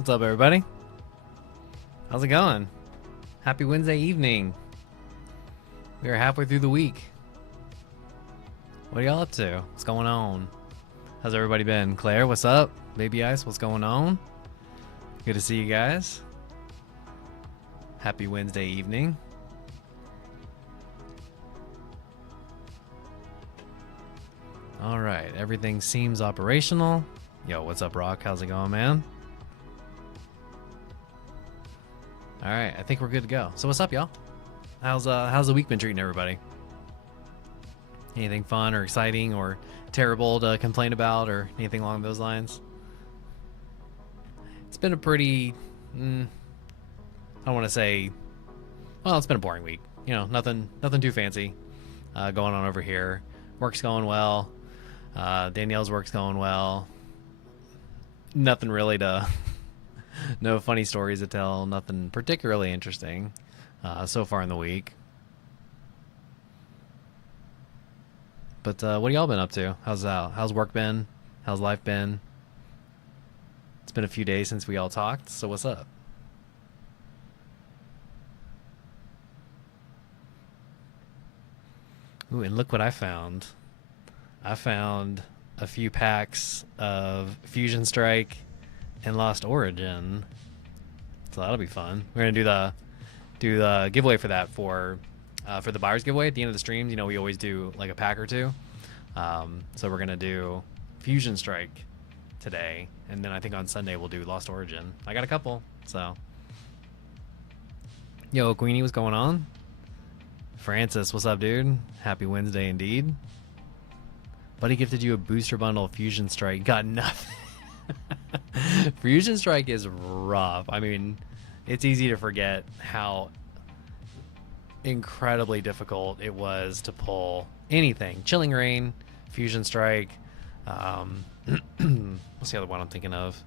What's up, everybody? How's it going? Happy Wednesday evening. We are halfway through the week. What are y'all up to? What's going on? How's everybody been? Claire, what's up? Baby Ice, what's going on? Good to see you guys. Happy Wednesday evening. All right, everything seems operational. Yo, what's up, Rock? How's it going, man? All right, I think we're good to go. So what's up, y'all? How's the week been treating everybody? Anything fun or exciting or terrible to complain about or anything along those lines? It's been a pretty, I don't want to say, well, it's been a boring week. You know, nothing too fancy going on over here. Work's going well. Danielle's work's going well. Nothing really to, no funny stories to tell. Nothing particularly interesting so far in the week. But what have y'all been up to? How's work been? How's life been? It's been a few days since we all talked, so what's up? Ooh, and look what I found. I found a few packs of Fusion Strike and Lost Origin. So that'll be fun. We're gonna do the giveaway for that for the buyers giveaway at the end of the streams. You know, we always do like a pack or two. So we're gonna do Fusion Strike today, and then I think on Sunday we'll do Lost Origin. I got a couple, so. Yo, Queenie, what's going on? Francis, what's up, dude? Happy Wednesday indeed. Buddy gifted you a booster bundle of Fusion Strike. Got nothing. Fusion Strike is rough. I mean, it's easy to forget how incredibly difficult it was to pull anything. Chilling Rain, Fusion Strike. What's the other one I'm thinking of?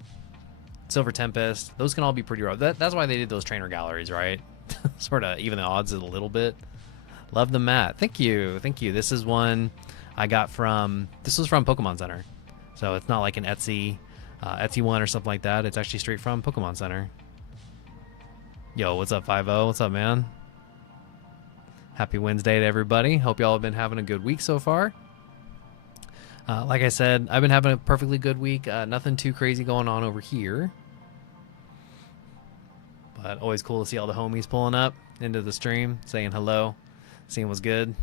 Silver Tempest. Those can all be pretty rough. That's why they did those trainer galleries, right? Sort of even the odds a little bit. Love the mat. Thank you. Thank you. This is one I got from, this was from Pokemon Center. So it's not like an Etsy one or something like that. It's actually straight from Pokemon Center. Yo, what's up, 5-0? What's up, man? Happy Wednesday to everybody. Hope y'all have been having a good week so far. Like I said, I've been having a perfectly good week. Nothing too crazy going on over here. But always cool to see all the homies pulling up into the stream, saying hello, seeing what's good.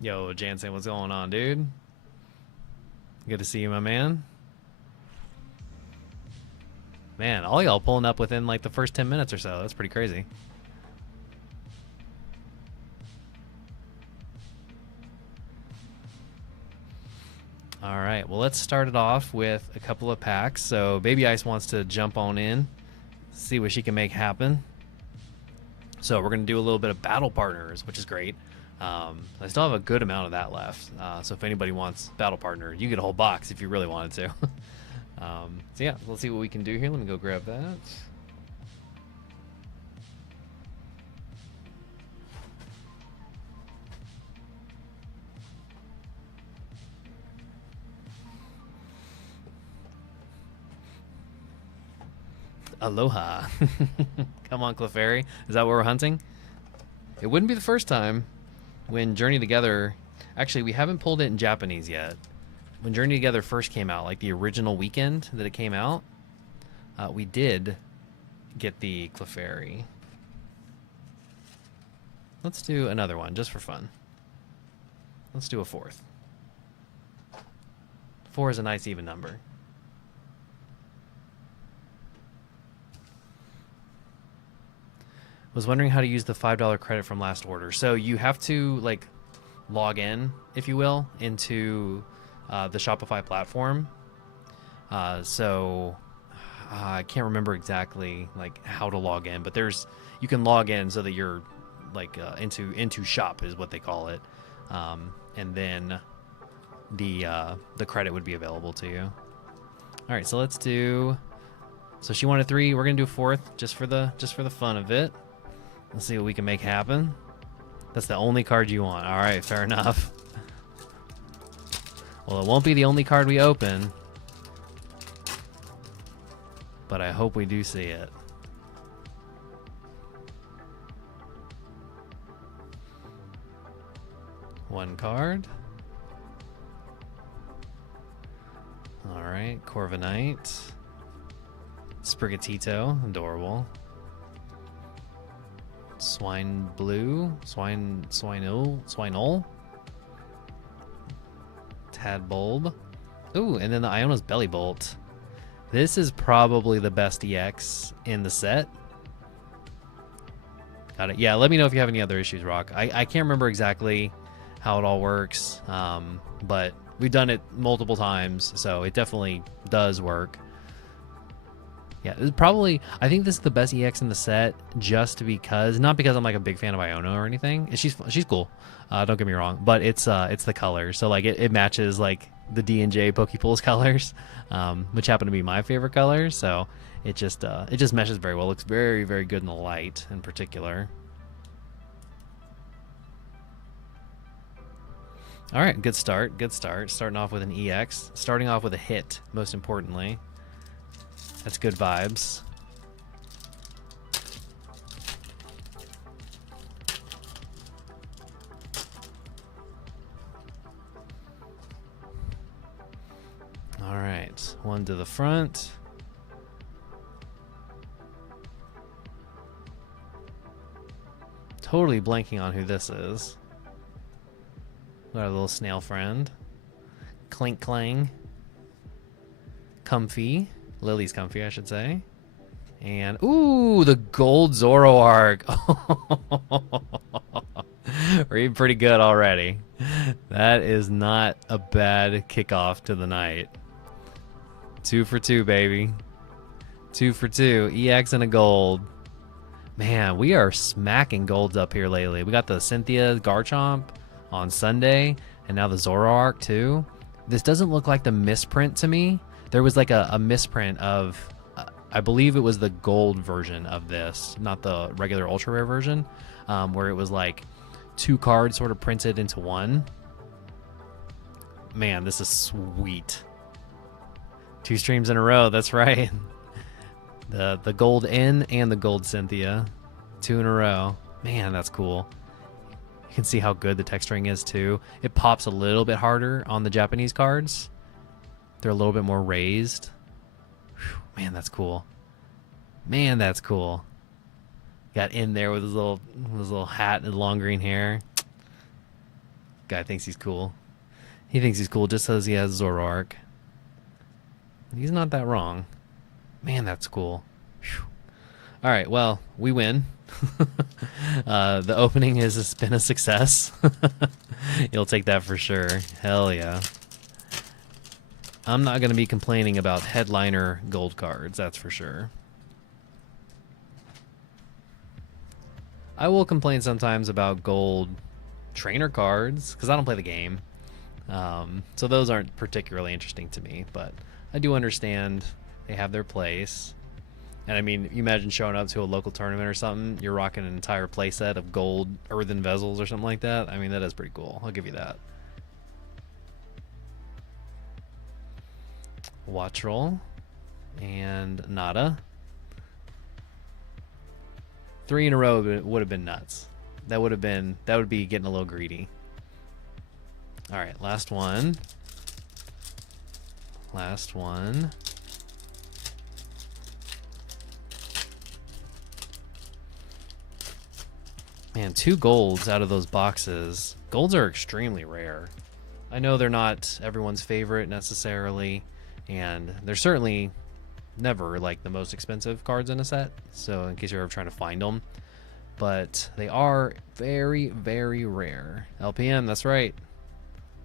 Yo, Jansen, what's going on, dude? Good to see you, my man. Man, all y'all pulling up within like the first 10 minutes or so. That's pretty crazy. All right, well, let's start it off with a couple of packs. So Baby Ice wants to jump on in, see what she can make happen. So we're going to do a little bit of battle partners, which is great. I still have a good amount of that left. So if anybody wants battle partner, you get a whole box if you really wanted to. So yeah, let's see what we can do here. Let me go grab that. Aloha. Come on, Clefairy. Is that what we're hunting? It wouldn't be the first time. When Journey Together, actually we haven't pulled it in Japanese yet. When Journey Together first came out, like the original weekend that it came out, we did get the Clefairy. Let's do another one just for fun. Let's do a fourth. 4 is a nice even number. Was wondering how to use the $5 credit from last order. So you have to like log in, if you will, into the Shopify platform. So I can't remember exactly like how to log in, but you can log in so that you're like into shop is what they call it, and then the credit would be available to you. All right, so let's do. So she wanted 3. We're gonna do 4th just for the fun of it. Let's see what we can make happen. That's the only card you want. All right, fair enough. Well, it won't be the only card we open, but I hope we do see it. One card. All right, Corviknight. Sprigatito, adorable. Swinole. Tadbulb. Ooh, and then the Iono's Bellybolt. This is probably the best EX in the set. Got it. Yeah, let me know if you have any other issues, Rock. I can't remember exactly how it all works, but we've done it multiple times, so it definitely does work. Yeah, it's probably, I think this is the best EX in the set, just because, not because I'm like a big fan of Iono or anything. She's cool, don't get me wrong, but it's the colors. So like it matches like the D&J Pokepool's colors, which happen to be my favorite colors. So it just meshes very well. Looks very, very good in the light in particular. All right, good start. Starting off with an EX, starting off with a hit, most importantly. That's good vibes. All right, one to the front. Totally blanking on who this is. Got a little snail friend. Clink Clang. Comfy. Lily's Comfy, I should say. And, ooh, the gold Zoroark. We're pretty good already. That is not a bad kickoff to the night. 2 for 2, baby. 2 for 2. EX and a gold. Man, we are smacking golds up here lately. We got the Cynthia Garchomp on Sunday, and now the Zoroark too. This doesn't look like the misprint to me. There was like a misprint of, I believe it was the gold version of this, not the regular ultra rare version, where it was like 2 cards sort of printed into one. Man, this is sweet. 2 streams in a row, that's right. The gold N and the gold Cynthia, 2 in a row. Man, that's cool. You can see how good the texturing is too. It pops a little bit harder on the Japanese cards. They're a little bit more raised. Whew, man, that's cool. Man, that's cool. Got in there with his little hat and long green hair. Guy thinks he's cool. He thinks he's cool just because he has Zoroark. He's not that wrong. Man, that's cool. Whew. All right, well, we win. The opening has been a success. You'll take that for sure. Hell yeah. I'm not going to be complaining about headliner gold cards, that's for sure. I will complain sometimes about gold trainer cards because I don't play the game. So those aren't particularly interesting to me, but I do understand they have their place. And I mean, you imagine showing up to a local tournament or something, you're rocking an entire playset of gold earthen vessels or something like that. I mean, that is pretty cool. I'll give you that. Watchroll and Nada. 3 in a row would have been nuts. That would be getting a little greedy. All right, last one. Last one. Man, 2 golds out of those boxes. Golds are extremely rare. I know they're not everyone's favorite necessarily, and they're certainly never like the most expensive cards in a set, so in case you're ever trying to find them. But they are very, very rare. LPM, that's right.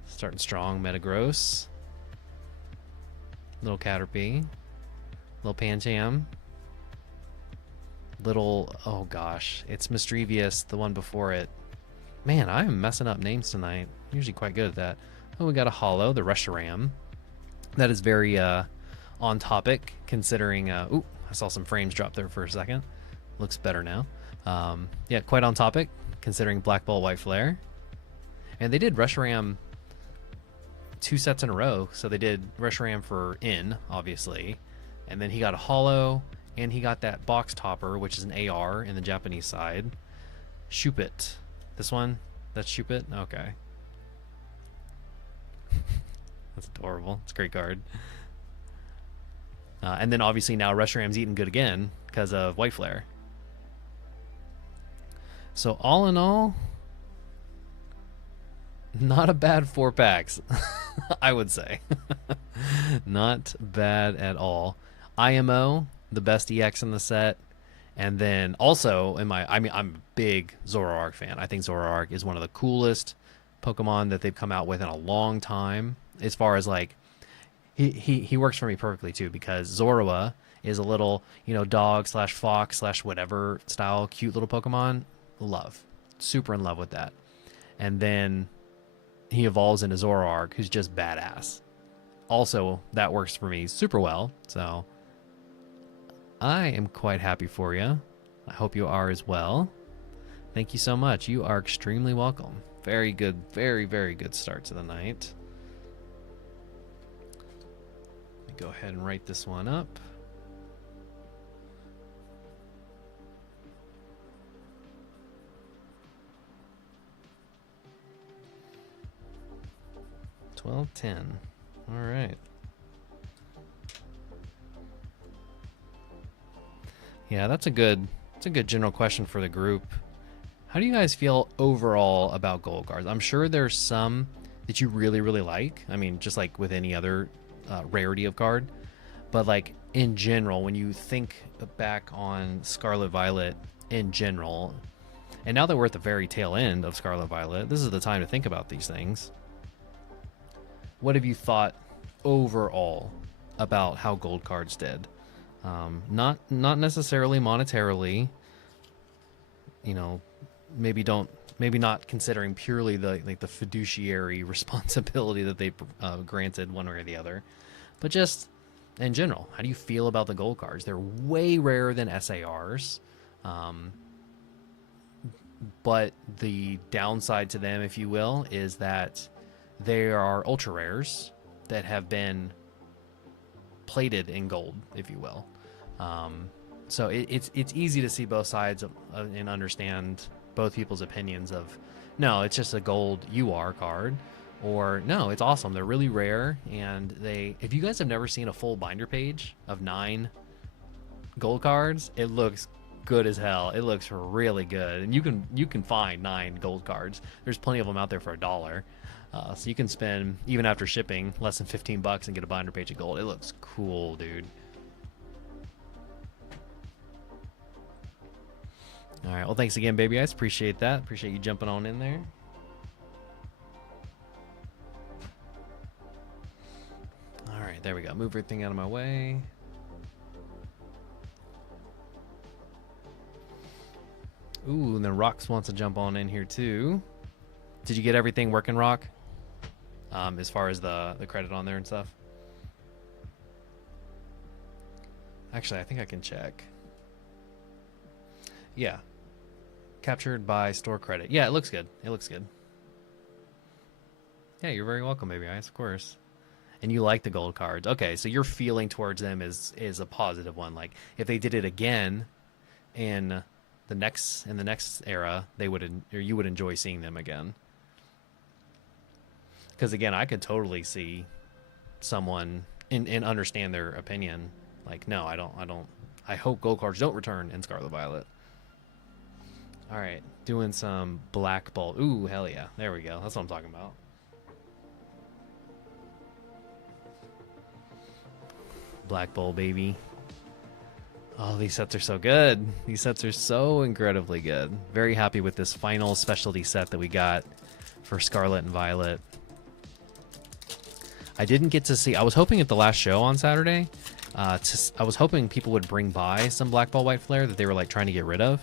Starting strong. Metagross. Little Caterpie. Little Pancham. Little, oh gosh, it's Mischievous, the one before it. Man, I am messing up names tonight. I'm usually quite good at that. Oh, we got a holo, the Reshiram. That is very on topic, considering, ooh, I saw some frames drop there for a second. Looks better now. Yeah, quite on topic, considering Black Ball, White Flare. And they did Reshiram 2 sets in a row. So they did Reshiram for In, obviously. And then he got a holo, and he got that box topper, which is an AR in the Japanese side. Shupit. This one? That's Shupit? Okay. That's adorable. It's a great card. And then obviously now Reshiram's eating good again because of White Flare. So all in all, not a bad 4 packs, I would say. Not bad at all. IMO, the best EX in the set. And then also I'm a big Zoroark fan. I think Zoroark is one of the coolest Pokemon that they've come out with in a long time. As far as like, he works for me perfectly too, because Zorua is a little, dog slash fox slash whatever style cute little Pokemon. Love. Super in love with that. And then he evolves into Zoroark, who's just badass. Also, that works for me super well. So I am quite happy for you. I hope you are as well. Thank you so much. You are extremely welcome. Very good, very, very good start to the night. Let me go ahead and write this one up. $12.10. All right. Yeah, that's a good general question for the group. How do you guys feel overall about gold cards? I'm sure there's some that you really, really like. I mean, just like with any other rarity of card. But like in general, when you think back on Scarlet Violet in general, and now that we're at the very tail end of Scarlet Violet, this is the time to think about these things. What have you thought overall about how gold cards did? Not necessarily monetarily, maybe not considering purely the fiduciary responsibility that they granted one way or the other, but just in general, how do you feel about the gold cards? They're way rarer than SARs, but the downside to them, if you will, is that they are ultra rares that have been plated in gold, if you will. So it's easy to see both sides and understand both people's opinions of, no, it's just a gold UR card, or no, it's awesome. They're really rare, and if you guys have never seen a full binder page of 9 gold cards, it looks good as hell. It looks really good, and you can find 9 gold cards. There's plenty of them out there for $1. So you can spend, even after shipping, less than $15 and get a binder page of gold. It looks cool, dude. All right. Well, thanks again, baby eyes. Appreciate that. Appreciate you jumping on in there. All right. There we go. Move everything out of my way. Ooh, and then Rox wants to jump on in here too. Did you get everything working, Rock? As far as the credit on there and stuff? Actually, I think I can check. Yeah. Captured by store credit. Yeah, it looks good. It looks good. Yeah, you're very welcome, baby eyes, of course. And you like the gold cards. Okay, so your feeling towards them is a positive one. Like, if they did it again in the next era, you would enjoy seeing them again. Because again, I could totally see someone and understand their opinion. Like, no, I don't. I hope gold cards don't return in Scarlet Violet. All right, doing some Black Ball. Ooh, hell yeah! There we go. That's what I'm talking about. Black Ball, baby. Oh, these sets are so good. These sets are so incredibly good. Very happy with this final specialty set that we got for Scarlet and Violet. I didn't get to see. I was hoping at the last show on Saturday, I was hoping people would bring by some Black Ball White Flare that they were like trying to get rid of.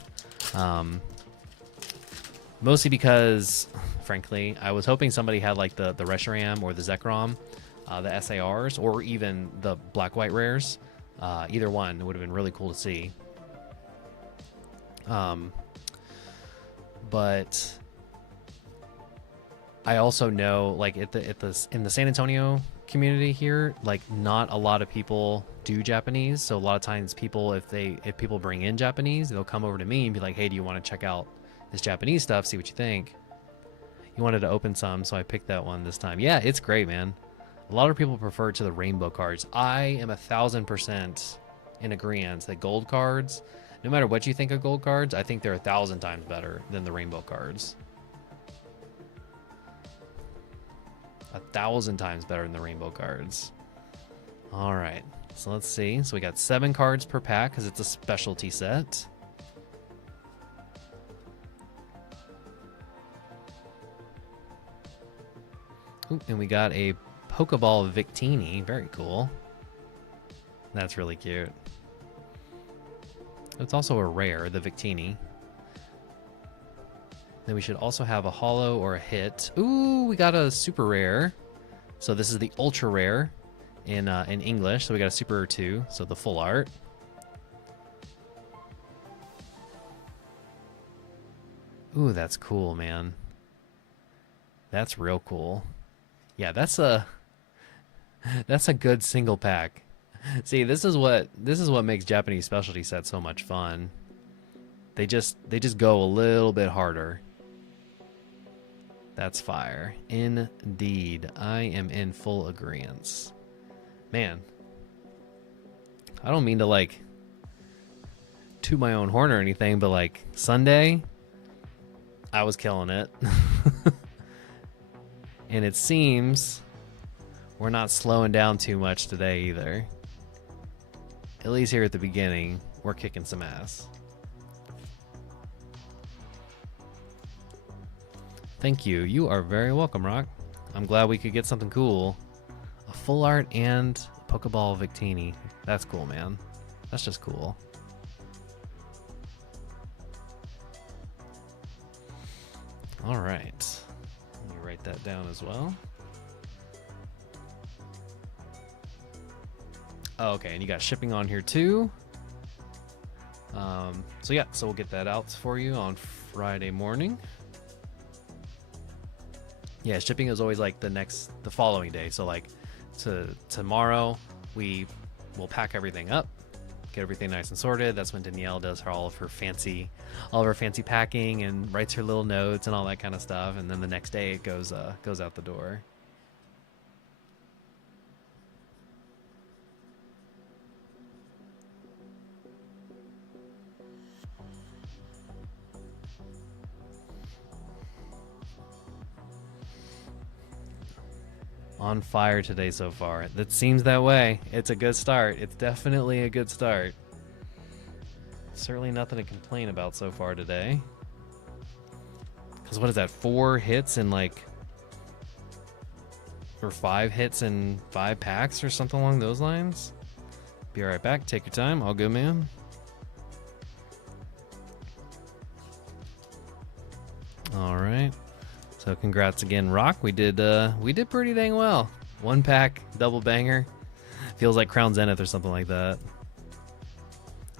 Mostly because, frankly, I was hoping somebody had like the Reshiram or the Zekrom, the SARs, or even the Black White Rares. Either one would have been really cool to see. but I also know, like, in the San Antonio community here, like, not a lot of people do Japanese. So a lot of times people, if people bring in Japanese, they'll come over to me and be like, hey, do you want to check out this Japanese stuff, see what you think? You wanted to open some, so I picked that one this time. Yeah, it's great, man. A lot of people prefer to the rainbow cards. I am 1000% in agreement that gold cards, no matter what you think of gold cards, I think they're 1,000 times better than the rainbow cards. 1,000 times better than the rainbow cards. All right, so let's see. So we got 7 cards per pack because it's a specialty set. Ooh, and we got a Pokeball Victini. Very cool. That's really cute. It's also a rare, the Victini. Then we should also have a holo or a hit. Ooh, we got a super rare. So this is the ultra rare in English. So we got a super 2, so the full art. Ooh, that's cool, man. That's real cool. Yeah, that's a good single pack. See, this is what makes Japanese specialty sets so much fun. They just go a little bit harder. That's fire. Indeed. I am in full agreement. Man. I don't mean to, like, toot my own horn or anything, but, like, Sunday, I was killing it. And it seems we're not slowing down too much today either. At least here at the beginning, we're kicking some ass. Thank you. You are very welcome, Rock. I'm glad we could get something cool. A full art and Pokeball Victini. That's cool, man. That's just cool. All right. Let me write that down as well. Oh, okay, and you got shipping on here too. So yeah, so we'll get that out for you on Friday morning. Yeah, shipping is always like the following day. So like tomorrow we will pack everything up, get everything nice and sorted. That's when Danielle does all of her fancy packing and writes her little notes and all that kind of stuff. And then the next day it goes out the door. On fire today so far. That seems that way. It's a good start. It's definitely a good start. Certainly nothing to complain about so far today. Because what is that? 4 hits in like... or 5 hits in 5 packs or something along those lines? Be right back. Take your time. All good, man. All right. So congrats again, Rock. We did pretty dang well. 1 pack, double banger. Feels like Crown Zenith or something like that.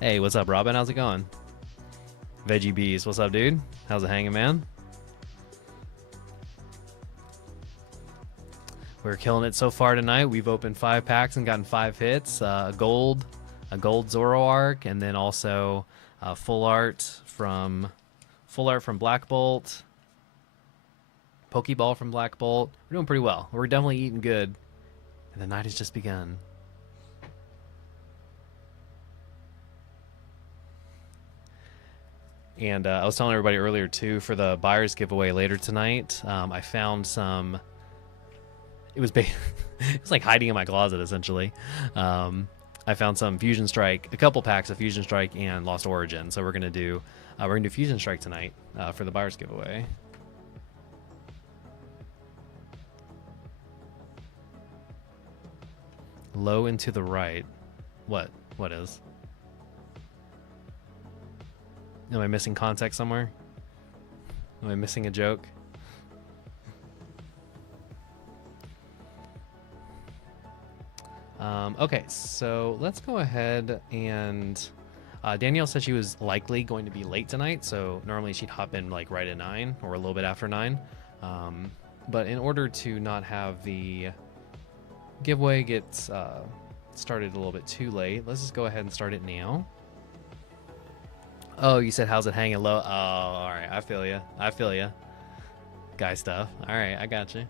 Hey, what's up, Robin? How's it going? Veggie Beast, what's up, dude? How's it hanging, man? We're killing it so far tonight. We've opened 5 packs and gotten 5 hits. A gold Zoroark, and then also full art from Black Bolt. Pokeball from Black Bolt. We're doing pretty well. We're definitely eating good. And the night has just begun. And I was telling everybody earlier, too, for the buyer's giveaway later tonight, I found some... It was like hiding in my closet, essentially. I found some Fusion Strike, a couple packs of Fusion Strike and Lost Origin. So we're going to do Fusion Strike tonight for the buyer's giveaway. Low and to the right. What? What is? Am I missing context somewhere? Am I missing a joke? Okay, so let's go ahead and Danielle said she was likely going to be late tonight, so normally she'd hop in like right at 9 or a little bit after 9. But in order to not have the giveaway get started a little bit too late, let's just go ahead and start it now. Oh, you said how's it hanging low? Oh, all right, I feel you. I feel you. Guy stuff. All right, I got you.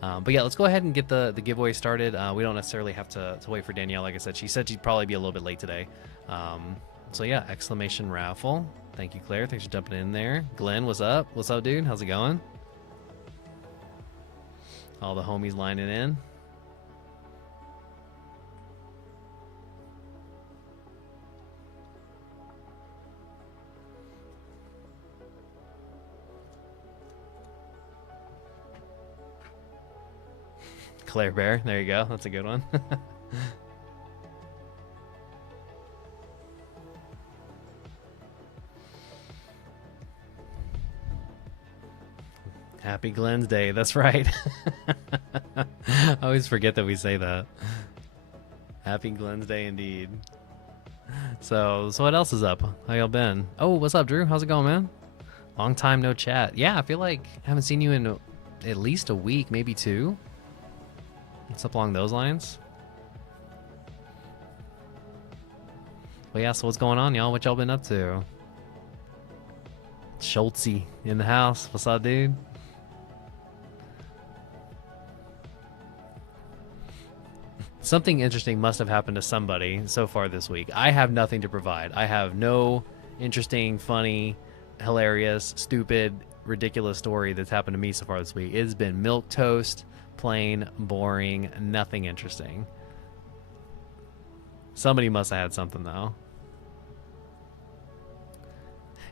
But yeah, let's go ahead and get the giveaway started. We don't necessarily have to wait for Danielle. Like I said, she said she'd probably be a little bit late today. So yeah, exclamation raffle. Thank you, Claire. Thanks for jumping in there. Glenn, what's up? What's up, dude? How's it going? All the homies lining in. Claire Bear, there you go. That's a good one. Happy Glenn's Day. That's right. I always forget that we say that. Happy Glenn's Day indeed. So what else is up? How y'all been? Oh, what's up, Drew? How's it going, man? Long time no chat. Yeah, I feel like I haven't seen you in at least a week, maybe 2. What's up along those lines? Well, yeah, so what's going on, y'all? What y'all been up to? Schultzy in the house. What's up, dude? Something interesting must have happened to somebody so far this week. I have nothing to provide. I have no interesting, funny, hilarious, stupid, ridiculous story that's happened to me so far this week. It's been milquetoast, plain, boring, nothing interesting. Somebody must have had something though.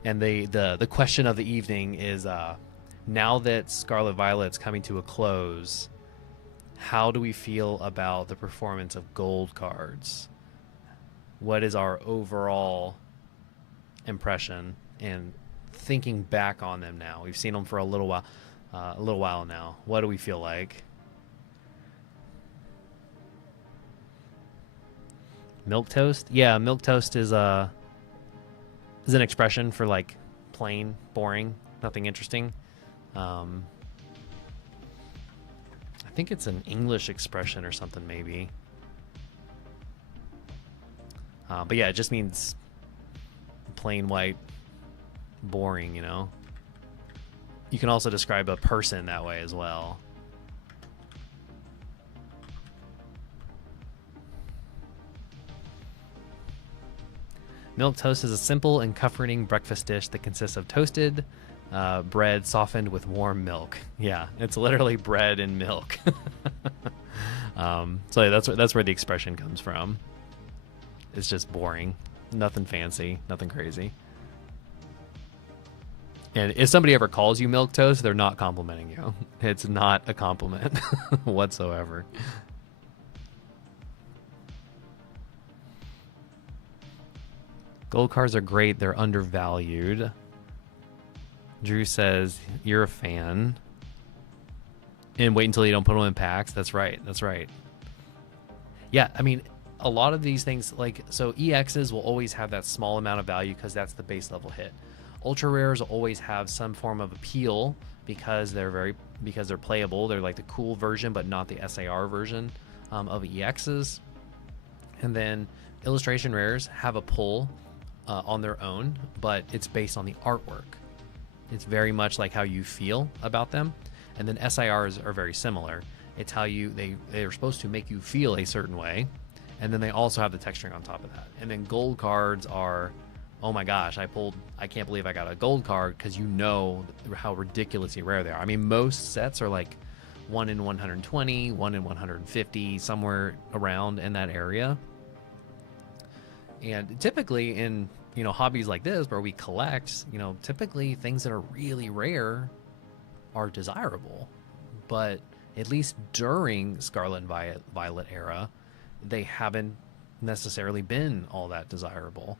And the question of the evening is, now that Scarlet Violet's coming to a close, how do we feel about the performance of gold cards? What is our overall impression and thinking back on them now? We've seen them for a little while now. What do we feel like? Milquetoast? Yeah, milquetoast is an expression for like plain, boring, nothing interesting. I think it's an English expression or something maybe. But yeah, it just means plain white, boring, you know. You can also describe a person that way as well. Milquetoast is a simple and comforting breakfast dish that consists of toasted bread softened with warm milk. Yeah, it's literally bread and milk. So yeah, that's where the expression comes from. It's just boring, nothing fancy, nothing crazy. And if somebody ever calls you milquetoast, they're not complimenting you. It's not a compliment whatsoever. Gold cards are great. They're undervalued. Drew says you're a fan. And wait until you don't put them in packs. That's right. That's right. Yeah, I mean, a lot of these things, like, so EXs will always have that small amount of value because that's the base level hit. Ultra rares will always have some form of appeal because they're playable. They're like the cool version, but not the SAR version of EXs. And then illustration rares have a pull on their own, but it's based on the artwork. It's very much like how you feel about them. And then SIRs are very similar. It's how they're supposed to make you feel a certain way. And then they also have the texturing on top of that. And then gold cards are, oh my gosh, I can't believe I got a gold card, because you know how ridiculously rare they are. I mean, most sets are like 1 in 120, 1 in 150, somewhere around in that area. And typically in, hobbies like this where we collect, typically things that are really rare are desirable. But at least during Scarlet and Violet era, they haven't necessarily been all that desirable.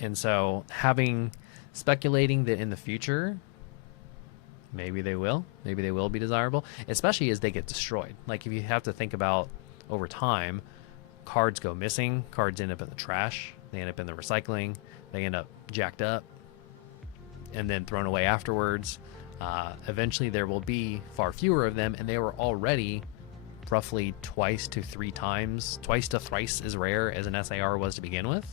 And so speculating that in the future, maybe they will be desirable, especially as they get destroyed. Like, if you have to think about over time, cards go missing. Cards end up in the trash. They end up in the recycling. They end up jacked up and then thrown away afterwards. Eventually there will be far fewer of them, and they were already roughly twice to thrice as rare as an SAR was to begin with.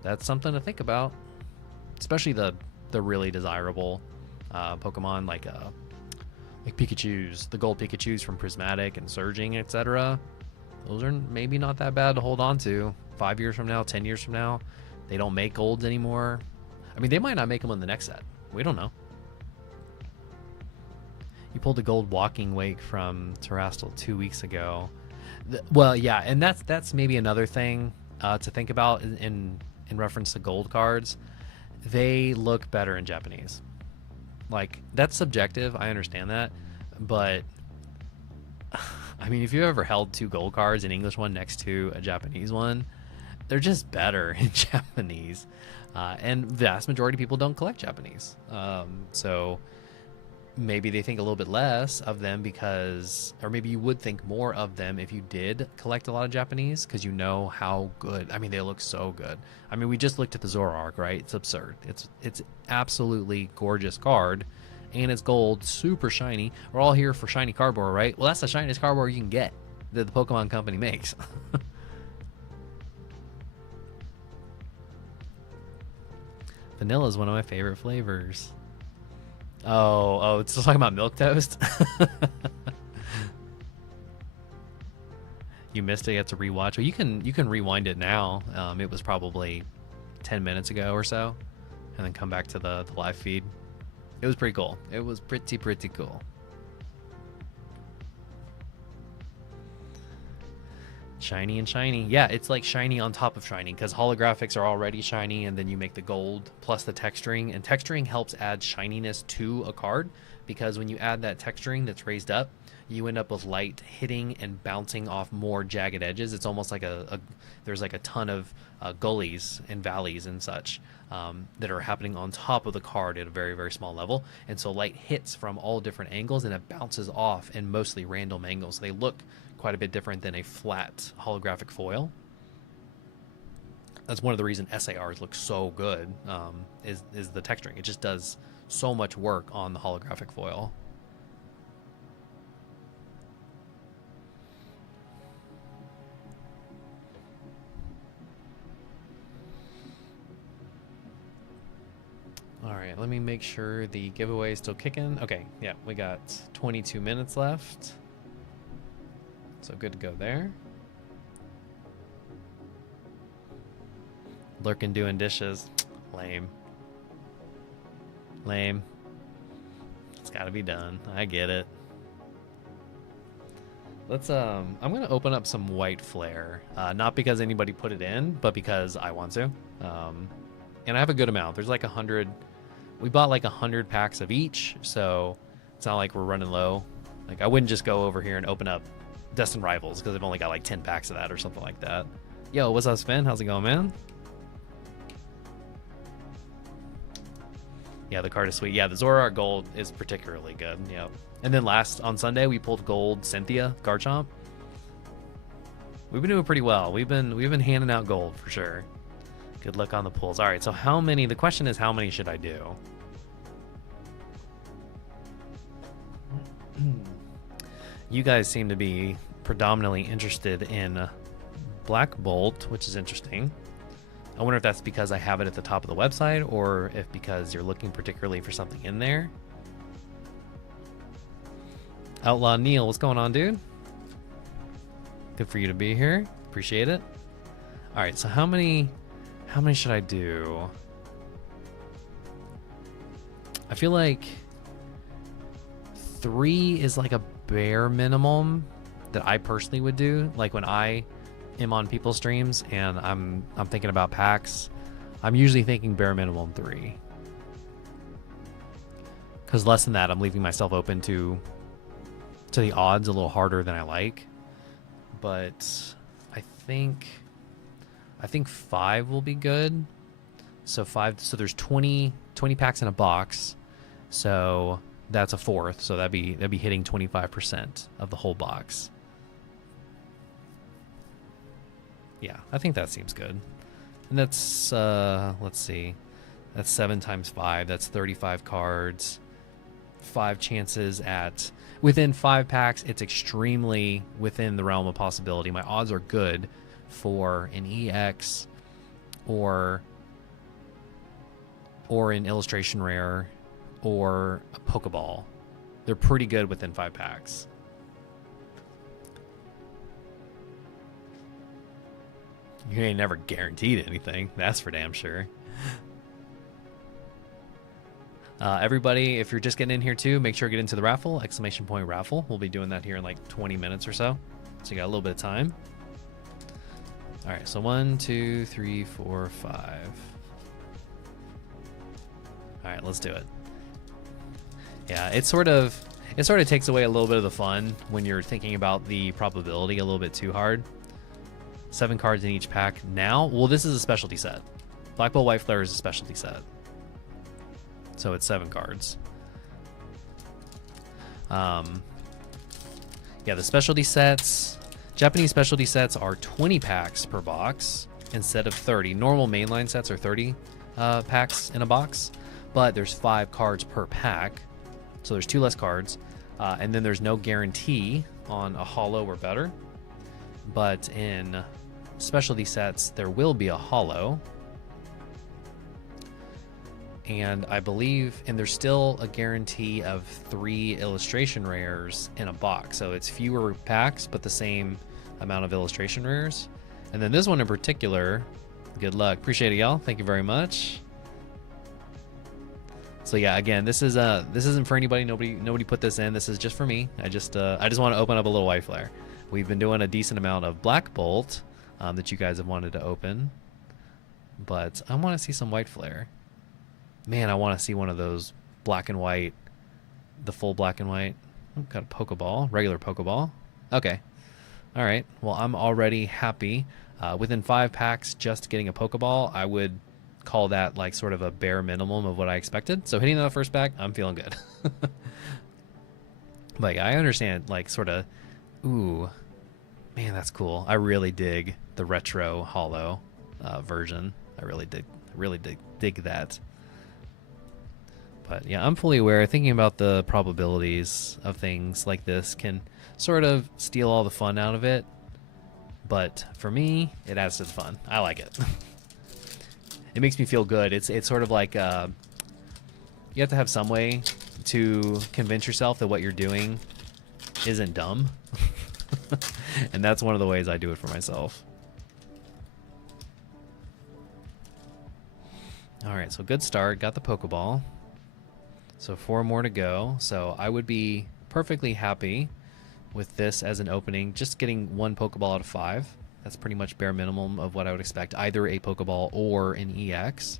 That's something to think about, especially the really desirable Pokemon like Pikachu's, the gold Pikachu's from Prismatic and Surging, etc. Those are maybe not that bad to hold on to 5 years from now, 10 years from now. They don't make golds anymore. I mean, they might not make them in the next set. We don't know. You pulled a gold Walking Wake from Terastal 2 weeks ago. Well, yeah, and that's maybe another thing to think about in reference to gold cards. They look better in Japanese. Like, that's subjective, I understand that, but I mean, if you've ever held 2 gold cards, an English one next to a Japanese one, they're just better in Japanese. And vast majority of people don't collect Japanese. So maybe they think a little bit less of them because, or maybe you would think more of them if you did collect a lot of Japanese, because you know how good. I mean, they look so good. I mean, we just looked at the Zoroark, right? It's absurd. It's absolutely gorgeous card, and it's gold, super shiny. We're all here for shiny cardboard, right? Well, that's the shiniest cardboard you can get that the Pokemon company makes. Vanilla is one of my favorite flavors. Oh, it's still talking about milk toast. You missed it. You have to rewatch. Well, you can rewind it now. It was probably 10 minutes ago or so, and then come back to the live feed. It was pretty cool. It was pretty cool. Shiny and shiny. Yeah, it's like shiny on top of shiny, because holographics are already shiny, and then you make the gold plus the texturing, and texturing helps add shininess to a card, because when you add that texturing that's raised up, you end up with light hitting and bouncing off more jagged edges. It's almost like there's like a ton of gullies and valleys and such that are happening on top of the card at a very, very small level, and so light hits from all different angles, and it bounces off in mostly random angles. So they look quite a bit different than a flat holographic foil. That's one of the reasons SARs look so good, is the texturing. It just does so much work on the holographic foil. All right, let me make sure the giveaway is still kicking. Okay, yeah, we got 22 minutes left. So good to go there. Lurking doing dishes. Lame. It's gotta be done. I get it. Let's I'm gonna open up some white flare. Not because anybody put it in, but because I want to. And I have a good amount. There's like 100. We bought like 100 packs of each, so it's not like we're running low. Like, I wouldn't just go over here and open up Destined Rivals because I've only got like 10 packs of that or something like that. Yo, what's up, Sven? How's it going, man? Yeah, the card is sweet. Yeah, the Zoroark Gold is particularly good. Yep. And then on Sunday, we pulled Gold Cynthia Garchomp. We've been doing pretty well. We've been handing out gold for sure. Good luck on the pulls. All right, so how many? The question is, how many should I do? You guys seem to be predominantly interested in Black Bolt, which is interesting. I wonder if that's because I have it at the top of the website, or if because you're looking particularly for something in there. Outlaw Neil, what's going on, dude? Good for you to be here. Appreciate it. All right, so how many should I do? I feel like 3 is like a bare minimum that I personally would do. Like when I am on people's streams and I'm thinking about packs, I'm usually thinking bare minimum 3. Because less than that, I'm leaving myself open to the odds a little harder than I like. But I think 5 will be good. So 5. So there's 20 packs in a box. So that's a fourth. So that'd be hitting 25% of the whole box. Yeah, I think that seems good. And that's, let's see. That's 7 times 5. That's 35 cards. 5 chances at... Within 5 packs, it's extremely within the realm of possibility. My odds are good for an EX or an illustration rare or a Pokeball. They're pretty good within 5 packs. You ain't never guaranteed anything. That's for damn sure. Everybody, if you're just getting in here too, make sure to get into the raffle, ! Raffle. We'll be doing that here in like 20 minutes or so. So you got a little bit of time. All right, so 1, 2, 3, 4, 5. All right, let's do it. Yeah, it sort of takes away a little bit of the fun when you're thinking about the probability a little bit too hard. 7 cards in each pack now. Well, this is a specialty set. Black Bolt White Flare is a specialty set. So it's 7 cards. Yeah, the specialty sets, Japanese specialty sets are 20 packs per box instead of 30. Normal mainline sets are 30 packs in a box, but there's 5 cards per pack. So there's 2 less cards. And then there's no guarantee on a holo or better. But in specialty sets, there will be a holo. And I believe, and there's still a guarantee of 3 illustration rares in a box. So it's fewer packs, but the same amount of illustration rares. And then this one in particular, good luck. Appreciate it, y'all. Thank you very much. So yeah, again, this isn't for anybody. Nobody put this in. This is just for me. I just want to open up a little White Flare. We've been doing a decent amount of Black Bolt that you guys have wanted to open, but I want to see some White Flare. Man, I want to see one of those black and white, the full black and white. Oh, got a Pokeball, regular Pokeball. Okay. All right. Well, I'm already happy. Within 5 packs, just getting a Pokeball, I would call that like sort of a bare minimum of what I expected. So hitting that first pack, I'm feeling good. Like, I understand, like, sort of, ooh, man, that's cool. I really dig the retro holo version. I really dig that. But yeah, I'm fully aware. Thinking about the probabilities of things like this can sort of steal all the fun out of it. But for me, it adds to the fun. I like it. It makes me feel good. It's sort of like you have to have some way to convince yourself that what you're doing isn't dumb. And that's one of the ways I do it for myself. All right, so good start. Got the Pokeball. So 4 more to go. So I would be perfectly happy with this as an opening. Just getting 1 Pokeball out of 5. That's pretty much bare minimum of what I would expect. Either a Pokeball or an EX.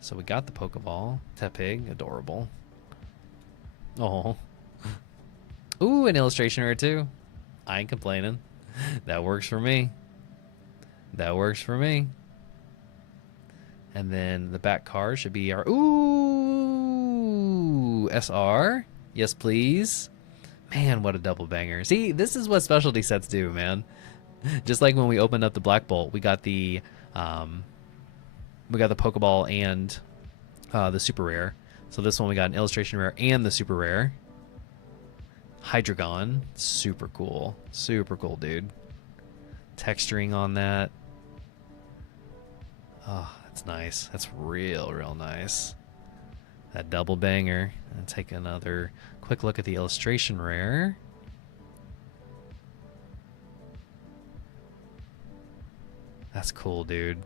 So we got the Pokeball. Tepig, adorable. Oh. Ooh, an illustration or two. I ain't complaining. That works for me. That works for me. And then the back card should be our... Ooh, SR. Yes, please. Man, what a double banger. See, this is what specialty sets do, man. Just like when we opened up the Black Bolt, we got the Pokeball and the super rare. So this one we got an illustration rare and the super rare. Hydreigon, super cool. Super cool, dude. Texturing on that. Oh, that's nice. That's real nice. That double banger. And take another quick look at the illustration rare. That's cool, dude.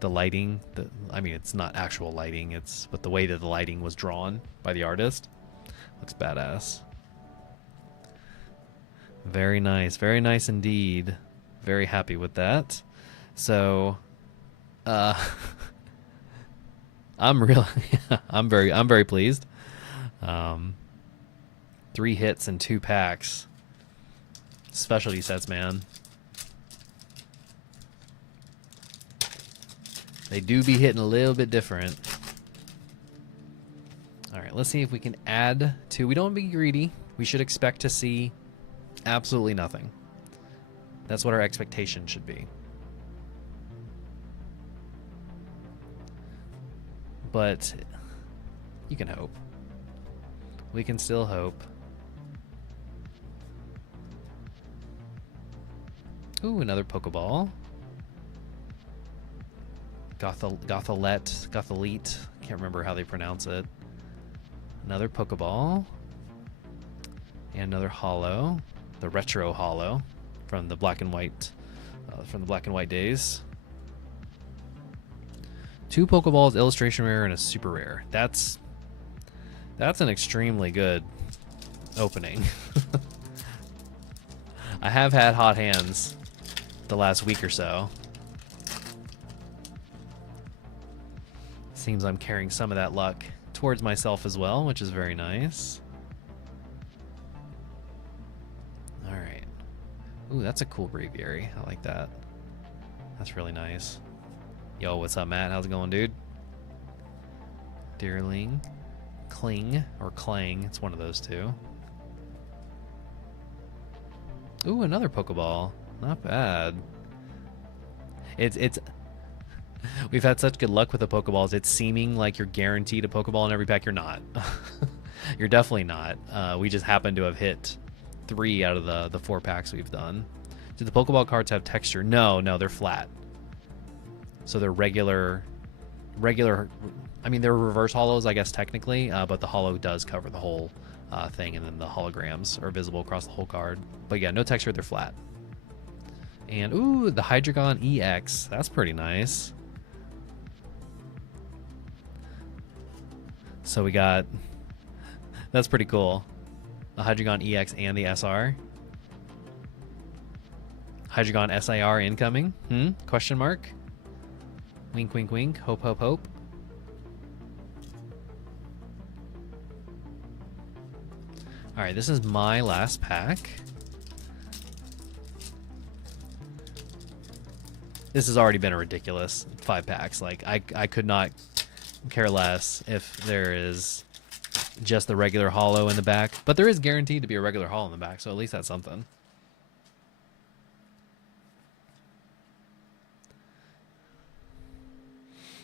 The lighting, I mean, it's not actual lighting, but the way that the lighting was drawn by the artist looks badass. Very nice indeed. Very happy with that. So, I'm very pleased. 3 hits and 2 packs. Specialty sets, man. They do be hitting a little bit different. All right, let's see if we can add to... We don't be greedy. We should expect to see absolutely nothing. That's what our expectation should be. but you can hope. We can still hope. Ooh, another Pokeball. Gothalete. Can't remember how they pronounce it. Another Pokeball. And another Holo. The Retro Holo from the Black and White days. 2 Pokeballs, illustration rare, and a super rare. That's an extremely good opening. I have had hot hands the last week or so. Seems I'm carrying some of that luck towards myself as well, which is very nice. All right. Ooh, that's a cool breviary. I like that. That's really nice. Yo, what's up, Matt? How's it going, dude? Deerling. Kling or Clang. It's one of those two. Ooh, another Pokeball. Not bad. It's we've had such good luck with the Pokeballs. It's seeming like you're guaranteed a Pokeball in every pack. You're not. You're definitely not. We just happen to have hit 3 out of the 4 packs we've done. Do the Pokeball cards have texture? No, they're flat. So they're regular. I mean, they're reverse holos, I guess, technically, but the holo does cover the whole thing, and then the holograms are visible across the whole card. But yeah, no texture, they're flat. And ooh, the Hydreigon EX. That's pretty nice. So we got... That's pretty cool. The Hydreigon EX and the SR. Hydreigon SIR incoming? Question mark? Wink, wink, wink. Hope, hope, hope. Alright, this is my last pack. This has already been a ridiculous 5 packs. Like, I could not care less if there is just the regular holo in the back. But there is guaranteed to be a regular holo in the back, so at least that's something.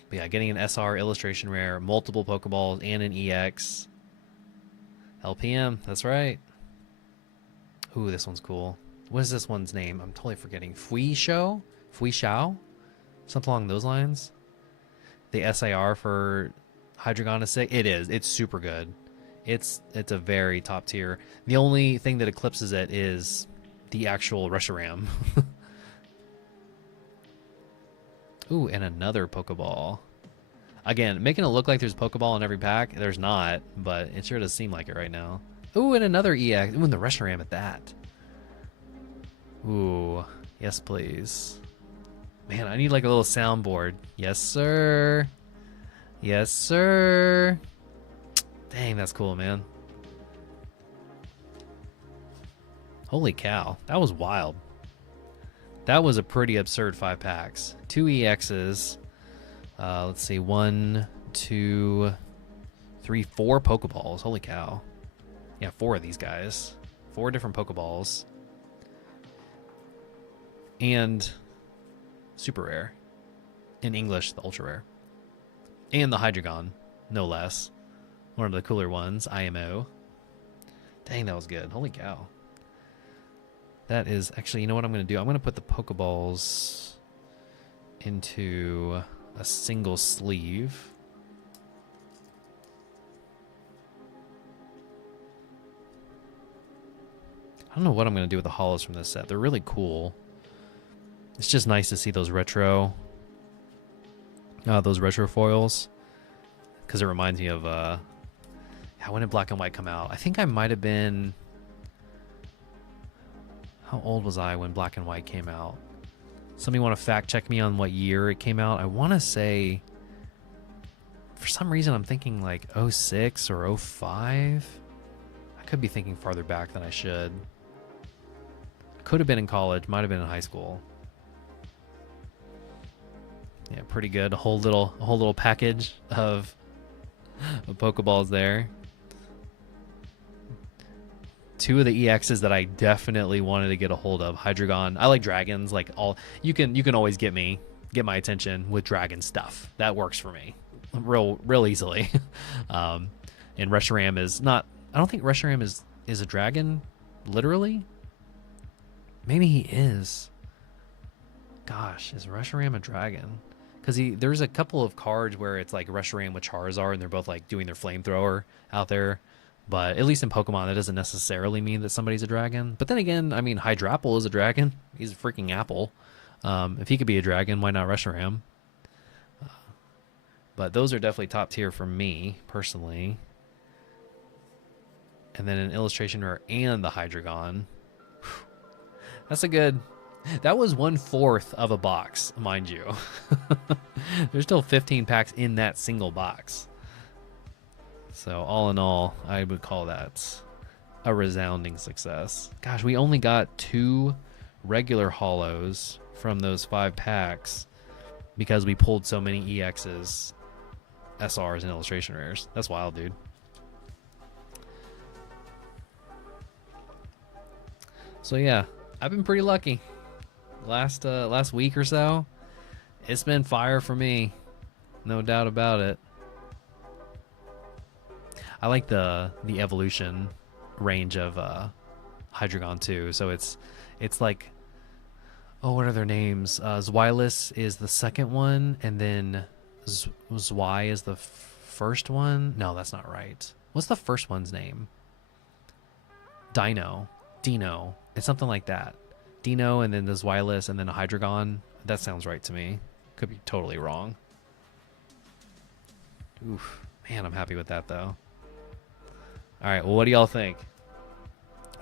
But yeah, getting an SR illustration rare, multiple Pokeballs, and an EX. LPM, that's right. Ooh, this one's cool. What is this one's name? I'm totally forgetting. Fuishou? Something along those lines. The SIR for Hydreigon is sick. It is. It's super good. It's a very top tier. The only thing that eclipses it is the actual Reshiram. Ooh, and another Pokeball. Again, making it look like there's Pokeball in every pack. There's not, but it sure does seem like it right now. Ooh, and another EX. Ooh, and the Reshiram at that. Ooh, yes please. Man, I need like a little soundboard. Yes, sir. Yes, sir. Dang, that's cool, man. Holy cow. That was wild. That was a pretty absurd 5 packs. 2 EXs. Let's see. 1, 2, 3, 4 Pokeballs. Holy cow. Yeah, 4 of these guys. 4 different Pokeballs. And super rare. In English, the ultra rare. And the Hydreigon, no less. One of the cooler ones, IMO. Dang, that was good. Holy cow. That is actually, you know what I'm going to do? I'm going to put the Pokeballs into a single sleeve. I don't know what I'm going to do with the holos from this set. They're really cool. It's just nice to see those retro foils, because it reminds me of when did Black and White come out? I think I might have been, how old was I when Black and White came out? Somebody want to fact check me on what year it came out? I want to say, for some reason I'm thinking like 06 or 05. I could be thinking farther back than I should. Could have been in college, might have been in high school. Yeah, pretty good. A whole little package of Pokeballs there. 2 of the EXs that I definitely wanted to get a hold of. Hydreigon. I like dragons. Like all you can always get my attention with dragon stuff. That works for me. real easily. um, and Reshiram is not. I don't think Reshiram is a dragon, literally. Maybe he is. Gosh, is Reshiram a dragon? Because there's a couple of cards where it's like Reshiram with Charizard, and they're both like doing their flamethrower out there. But at least in Pokemon, that doesn't necessarily mean that somebody's a dragon. But then again, I mean, Hydrapple is a dragon. He's a freaking apple. If he could be a dragon, why not Reshiram? But those are definitely top tier for me, personally. And then an illustration rare and the Hydreigon. That's a good... That was 1/4 of a box, mind you. There's still 15 packs in that single box. So all in all, I would call that a resounding success. Gosh, we only got 2 regular holos from those 5 packs because we pulled so many EXs, SRs, and illustration rares. That's wild, dude. So yeah, I've been pretty lucky. Last week or so, it's been fire for me, no doubt about it. I like the evolution range of Hydreigon too. So it's like, oh, what are their names? Zweilous is the second one, and then Zwei is the first one. No, that's not right. What's the first one's name? Dino. It's something like that. Dino, and then the Zweilous, and then a Hydreigon. That sounds right to me. Could be totally wrong. Oof. Man, I'm happy with that, though. All right, well, what do y'all think?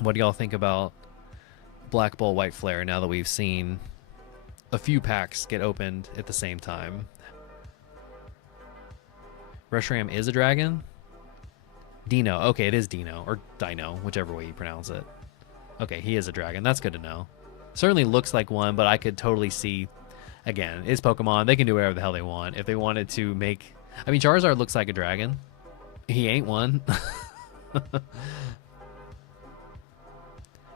What do y'all think about Black Bolt White Flare now that we've seen a few packs get opened at the same time? Reshiram is a dragon? Dino. Okay, it is Dino, or Dino, whichever way you pronounce it. Okay, he is a dragon. That's good to know. Certainly looks like one, but I could totally see, again, it's Pokemon. They can do whatever the hell they want. If they wanted to make... I mean, Charizard looks like a dragon. He ain't one.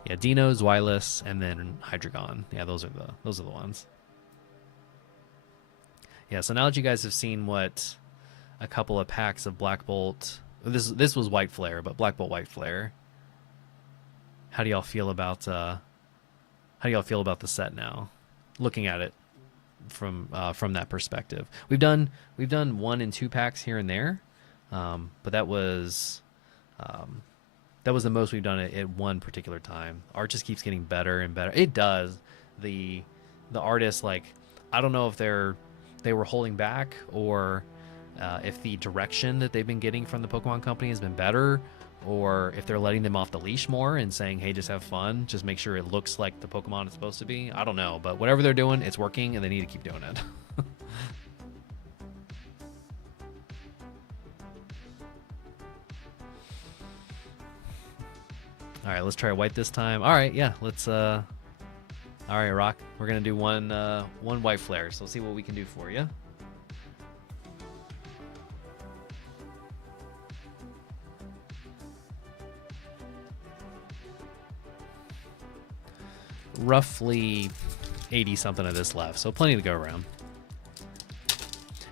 Yeah, Dino, Zweilous, and then Hydreigon. Yeah, those are the ones. Yeah, so now that you guys have seen what a couple of packs of Black Bolt... This was White Flare, but Black Bolt White Flare. How do y'all feel about the set now? Looking at it from that perspective, we've done 1 and 2 packs here and there, but that was the most we've done it at one particular time. Art just keeps getting better and better. It does. The artists, like, I don't know if they were holding back, or if the direction that they've been getting from the Pokemon Company has been better, or if they're letting them off the leash more and saying, hey, just have fun, just make sure it looks like the Pokemon it's supposed to be. I don't know, but whatever they're doing, it's working, and they need to keep doing it. All right, let's try white this time. All right, yeah, let's all right, Rock, we're gonna do one White Flare, so let's see what we can do for you. Roughly 80 something of this left, so plenty to go around.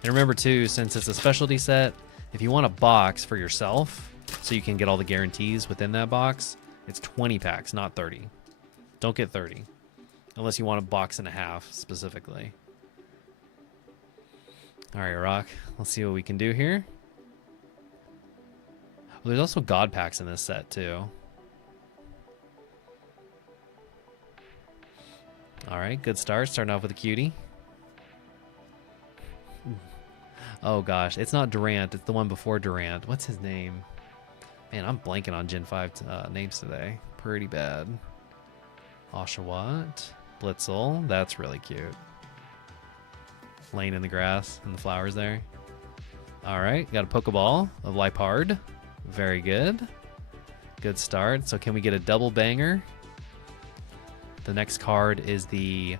And remember too, since it's a specialty set, if you want a box for yourself so you can get all the guarantees within that box, it's 20 packs, not 30. Don't get 30 unless you want a box and a half specifically. All right, Rock, let's see what we can do here. Well, there's also God packs in this set too. All right, good start. Starting off with a cutie. Oh gosh, it's not Durant. It's the one before Durant. What's his name? Man, I'm blanking on Gen 5 names today. Pretty bad. Oshawott. Blitzel. That's really cute. Laying in the grass and the flowers there. All right, got a Pokeball of Liepard. Very good. Good start. So can we get a double banger? The next card is the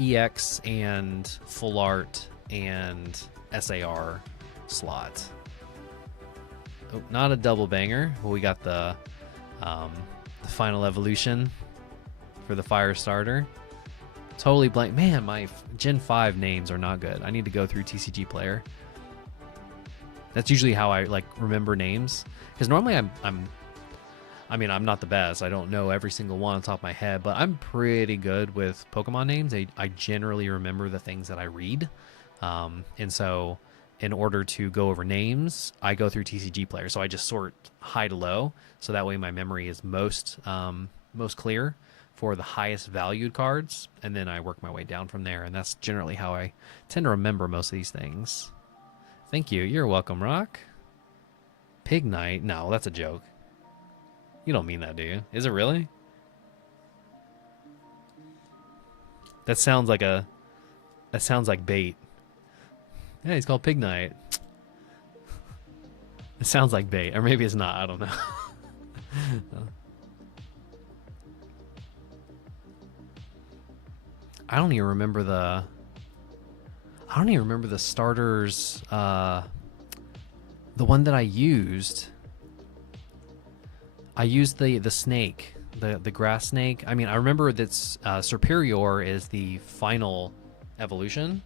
EX and Full Art and SAR slot. Oh, not a double banger. Well, we got the final evolution for the Fire Starter. Totally blank. Man, my Gen 5 names are not good. I need to go through TCG Player. That's usually how I like remember names. Because normally I mean, I'm not the best. I don't know every single one on top of my head, but I'm pretty good with Pokemon names. I generally remember the things that I read. And so in order to go over names, I go through TCG Player. So I just sort high to low. So that way my memory is most clear for the highest valued cards. And then I work my way down from there. And that's generally how I tend to remember most of these things. Thank you. You're welcome, Rock. Pig Knight? No, that's a joke. You don't mean that, do you? Is it really? That sounds like bait. Yeah, he's called Pig Knight. It sounds like bait. Or maybe it's not. I don't know. I don't even remember the starters. The one that I used. I used the snake, the grass snake. I mean, I remember that Superior is the final evolution.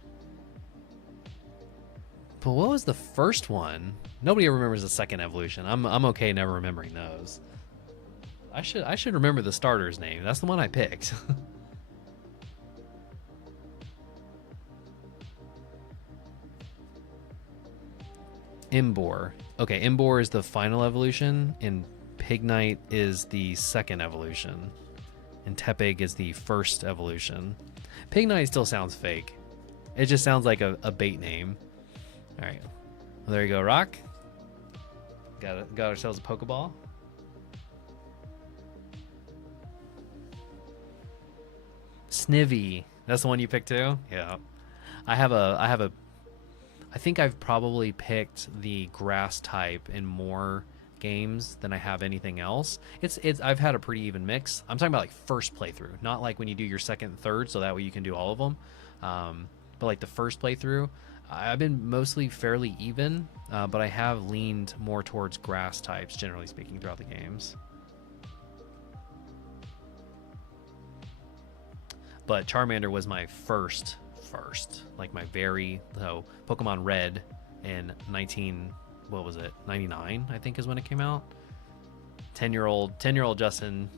But what was the first one? Nobody ever remembers the second evolution. I'm okay never remembering those. I should remember the starter's name. That's the one I picked. Embor. Okay, Embor is the final evolution, and Pig Knight is the second evolution, and Tepig is the first evolution. Pig Knight still sounds fake. It just sounds like a bait name. All right, well, there you go, Rock. Got ourselves a Pokeball. Snivy. That's the one you picked too? Yeah. I think I've probably picked the grass type in more games than I have anything else. I've had a pretty even mix. I'm talking about like first playthrough, not like when you do your second and third, so that way you can do all of them. But like the first playthrough, I've been mostly fairly even, but I have leaned more towards grass types, generally speaking, throughout the games. But Charmander was my first, like my very, so Pokemon Red in 99, I think is when it came out. 10-year-old Justin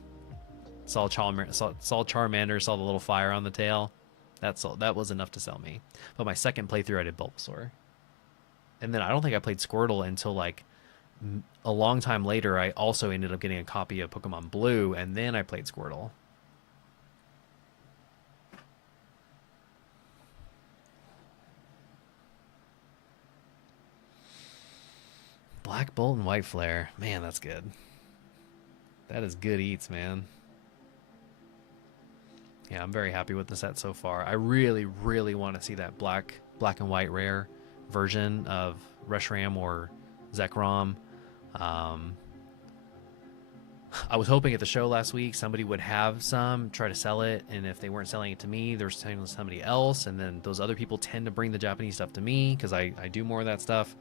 saw Charmander, saw the little fire on the tail. That was enough to sell me. But my second playthrough, I did Bulbasaur. And then I don't think I played Squirtle until like a long time later. I also ended up getting a copy of Pokemon Blue, and then I played Squirtle. Black Bolt and White Flare. Man, that's good. That is good eats, man. Yeah, I'm very happy with the set so far. I really, really want to see that black and white rare version of Reshiram or Zekrom. I was hoping at the show last week somebody would have some, try to sell it, and if they weren't selling it to me, they were selling it to somebody else, and then those other people tend to bring the Japanese stuff to me because I do more of that stuff.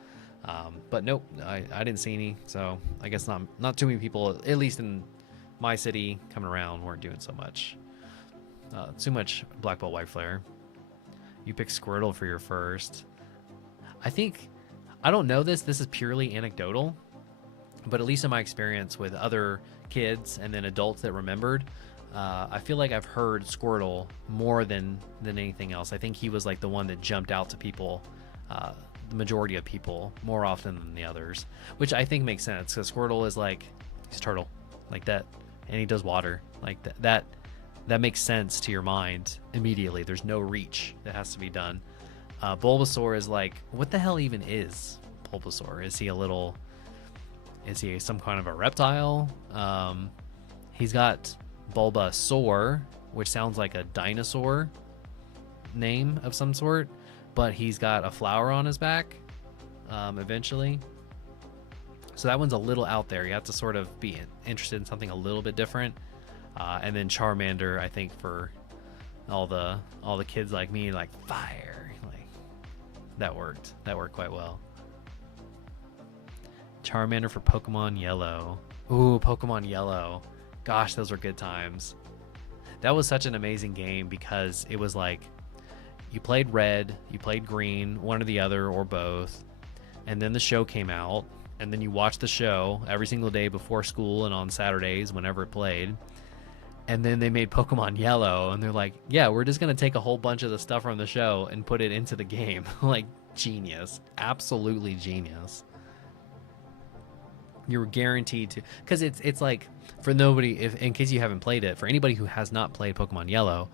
But nope, I didn't see any, so I guess not too many people, at least in my city, coming around weren't doing so much. Too much Black Bolt White Flare. You picked Squirtle for your first. I don't know this is purely anecdotal, but at least in my experience with other kids and then adults that remembered, I feel like I've heard Squirtle more than anything else. I think he was like the one that jumped out to people, the majority of people, more often than the others, which I think makes sense because Squirtle is like, he's turtle like that, and he does water like that makes sense to your mind immediately. There's no reach that has to be done. Bulbasaur is like, what the hell even is Bulbasaur? Is he some kind of a reptile? He's got Bulbasaur, which sounds like a dinosaur name of some sort, but he's got a flower on his back eventually. So that one's a little out there. You have to sort of be interested in something a little bit different. And then Charmander, I think for all the kids like me, like fire, like that worked quite well. Charmander for Pokemon Yellow. Ooh, Pokemon Yellow. Gosh, those were good times. That was such an amazing game because it was like you played red, you played green, one or the other or both, and then the show came out, and then you watched the show every single day before school and on Saturdays whenever it played. And then they made Pokemon Yellow, and they're like, yeah, we're just going to take a whole bunch of the stuff from the show and put it into the game. Like, genius. Absolutely genius. You're guaranteed to, because it's like, for nobody, if in case you haven't played it, for anybody who has not played Pokemon Yellow,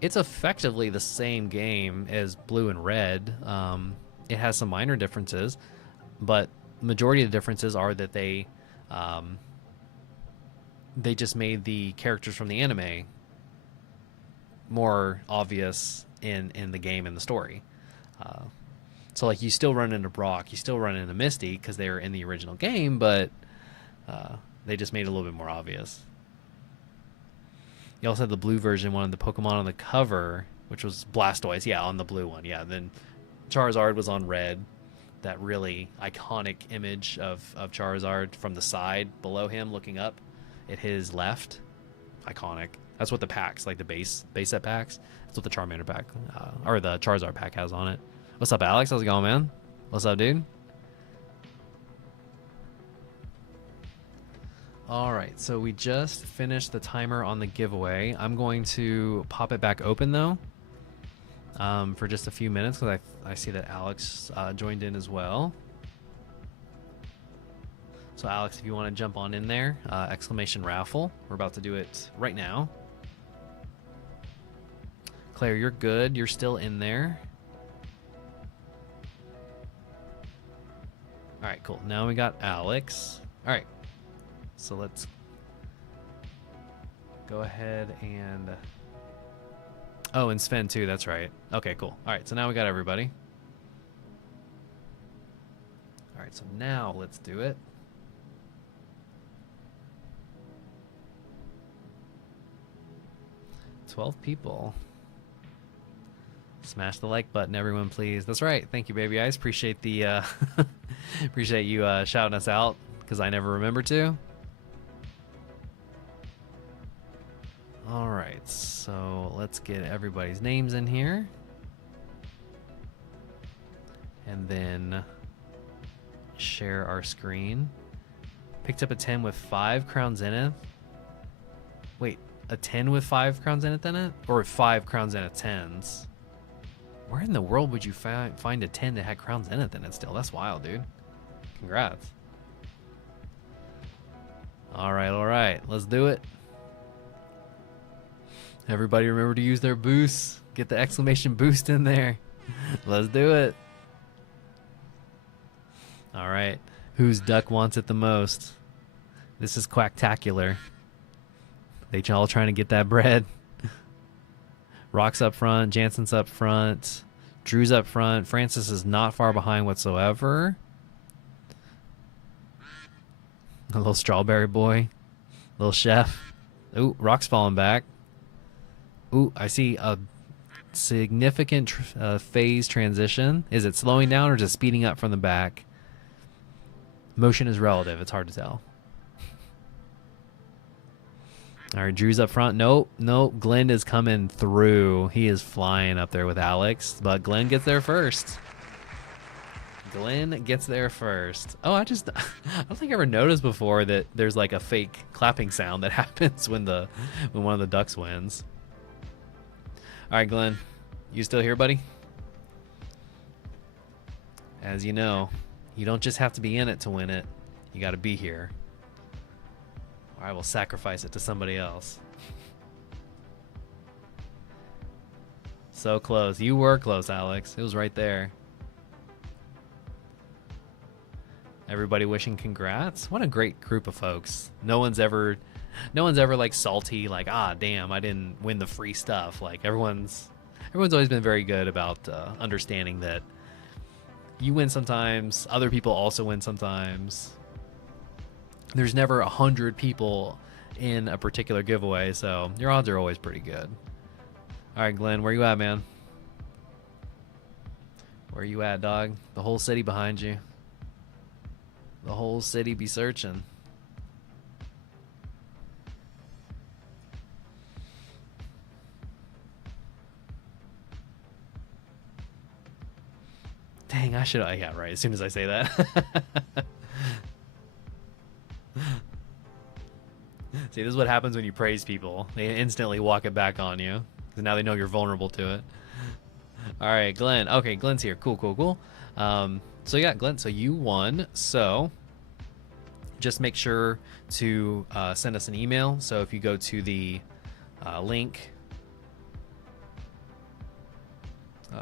it's effectively the same game as Blue and Red. It has some minor differences, but majority of the differences are that they just made the characters from the anime more obvious in the game and the story. So like you still run into Brock, you still run into Misty because they were in the original game, but they just made it a little bit more obvious. You also had the blue version, one of the Pokemon on the cover, which was Blastoise. Yeah, on the blue one. Yeah, then Charizard was on red. That really iconic image of Charizard from the side below him looking up at his left. Iconic. That's what the packs, like the base set packs, that's what the Charmander pack, or the Charizard pack has on it. What's up, Alex? How's it going, man? What's up, dude? Alright, so we just finished the timer on the giveaway. I'm going to pop it back open, though, for just a few minutes, because I see that Alex joined in as well. So, Alex, if you want to jump on in there, exclamation raffle. We're about to do it right now. Claire, you're good. You're still in there. Alright, cool. Now we got Alex. Alright. So let's go ahead and... Oh, and Sven too, that's right. Okay, cool. Alright, so now we got everybody. Alright, so now let's do it. $12 people. Smash the like button, everyone, please. That's right. Thank you, Baby Ice. Appreciate the appreciate you shouting us out, because I never remember to. All right, so let's get everybody's names in here, and then share our screen. Picked up a 10 with 5 Crown Zenith. Wait, a 10 with 5 Crown Zenith in it, or 5 Crown Zenith 10s? Where in the world would you find a 10 that had Crown Zenith in it still? That's wild, dude. Congrats. All right. Let's do it. Everybody remember to use their boosts. Get the exclamation boost in there. Let's do it. All right. Whose duck wants it the most? This is Quacktacular. They all trying to get that bread. Rock's up front. Jansen's up front. Drew's up front. Francis is not far behind whatsoever. A little strawberry boy. Little chef. Ooh, Rock's falling back. Ooh, I see a significant phase transition. Is it slowing down or just speeding up from the back? Motion is relative. It's hard to tell. All right, Drew's up front. Nope. Glenn is coming through. He is flying up there with Alex, but Glenn gets there first. Oh, I don't think I ever noticed before that there's like a fake clapping sound that happens when one of the ducks wins. All right, Glenn, you still here, buddy? As you know, you don't just have to be in it to win it. You got to be here. I will sacrifice it to somebody else. So close. You were close, Alex. It was right there. Everybody wishing congrats. What a great group of folks. No one's ever like salty, like, damn, I didn't win the free stuff. Like everyone's always been very good about understanding that you win sometimes, other people also win sometimes. There's never 100 people in a particular giveaway, so your odds are always pretty good. All right, Glenn, where you at, man? Where you at, dog? The whole city behind you. The whole city be searching. Dang, I should. Yeah, right. As soon as I say that. See, this is what happens when you praise people. They instantly walk it back on you. Because now they know you're vulnerable to it. All right, Glenn. Okay, Glenn's here. Cool, cool, cool. So yeah, Glenn, so you won. So just make sure to send us an email. So if you go to the link, you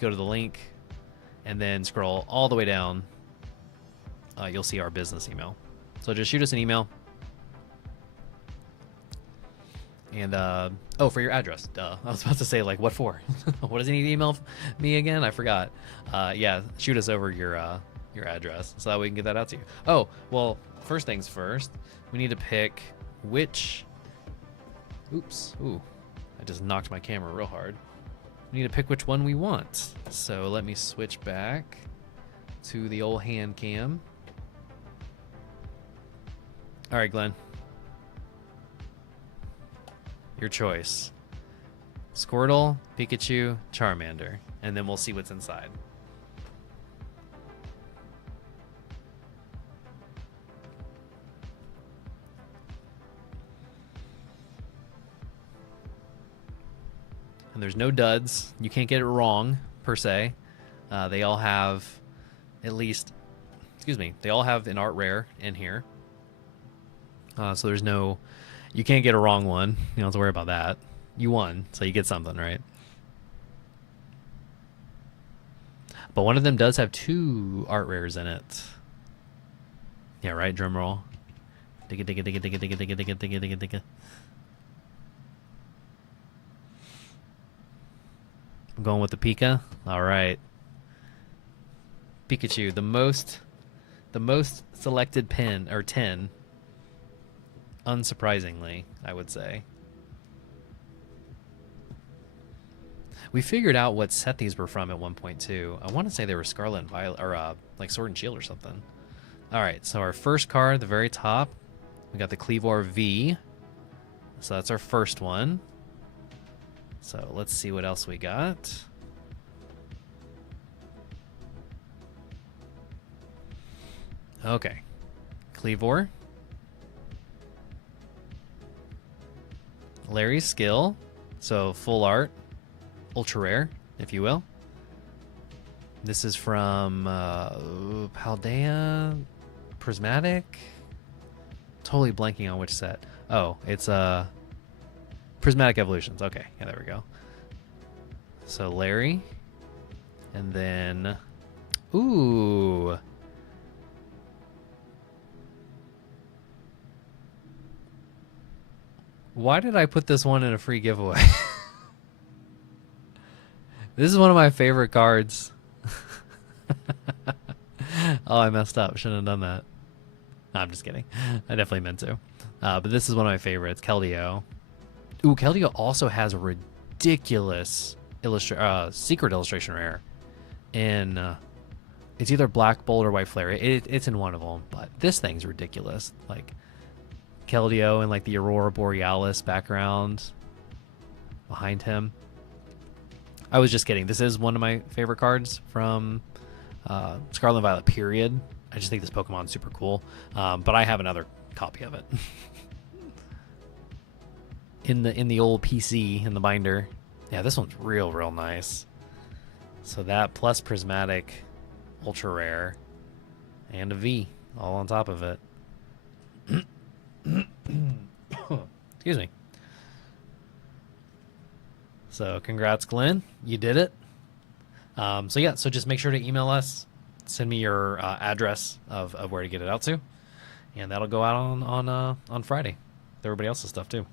go to the link and then scroll all the way down, you'll see our business email. So just shoot us an email. And oh, for your address. Duh. I was about to say, like, what for? What does he need to email me again? I forgot. Yeah, shoot us over your address so that we can get that out to you. Oh, well, first things first, we need to pick which. Oops. Ooh, I just knocked my camera real hard. We need to pick which one we want. So let me switch back to the old hand cam. All right, Glenn. Your choice. Squirtle, Pikachu, Charmander. And then we'll see what's inside. And there's no duds. You can't get it wrong, per se. They all have at least... Excuse me. They all have an art rare in here. So there's no... You can't get a wrong one. You don't have to worry about that. You won, so you get something, right? But one of them does have 2 art rares in it. Yeah, right? Drum roll. Digga, digga, digga, digga, digga, digga, digga, digga, digga, digga. I'm going with the Pika. All right. Pikachu, the most selected pin, or 10. Unsurprisingly, I would say. We figured out what set these were from at 1.2. I want to say they were Scarlet and Violet, or like Sword and Shield or something. All right, so our first card at the very top, we got the Kleavor V. So that's our first one. So let's see what else we got. Okay, Kleavor. Larry's Skill, so full art, ultra rare, if you will. This is from Paldea, Prismatic. Totally blanking on which set. Oh, it's Prismatic Evolutions. Okay, yeah, there we go. So Larry, and then ooh. Why did I put this one in a free giveaway? This is one of my favorite cards. Oh, I messed up. Shouldn't have done that. No, I'm just kidding. I definitely meant to. But this is one of my favorites, Keldeo. Ooh, Keldeo also has a ridiculous secret illustration rare. It's either Black Bolt or White Flare. It's in one of them, but this thing's ridiculous. Like, Keldeo and like the Aurora Borealis background behind him. I was just kidding. This is one of my favorite cards from Scarlet and Violet, period. I just think this Pokemon's super cool. But I have another copy of it. in the old PC, in the binder. Yeah, this one's real nice. So that plus Prismatic, ultra rare, and a V all on top of it. Excuse me. So congrats, Glenn. You did it. So yeah, so just make sure to email us. Send me your address of where to get it out to. And that'll go out on Friday with everybody else's stuff too.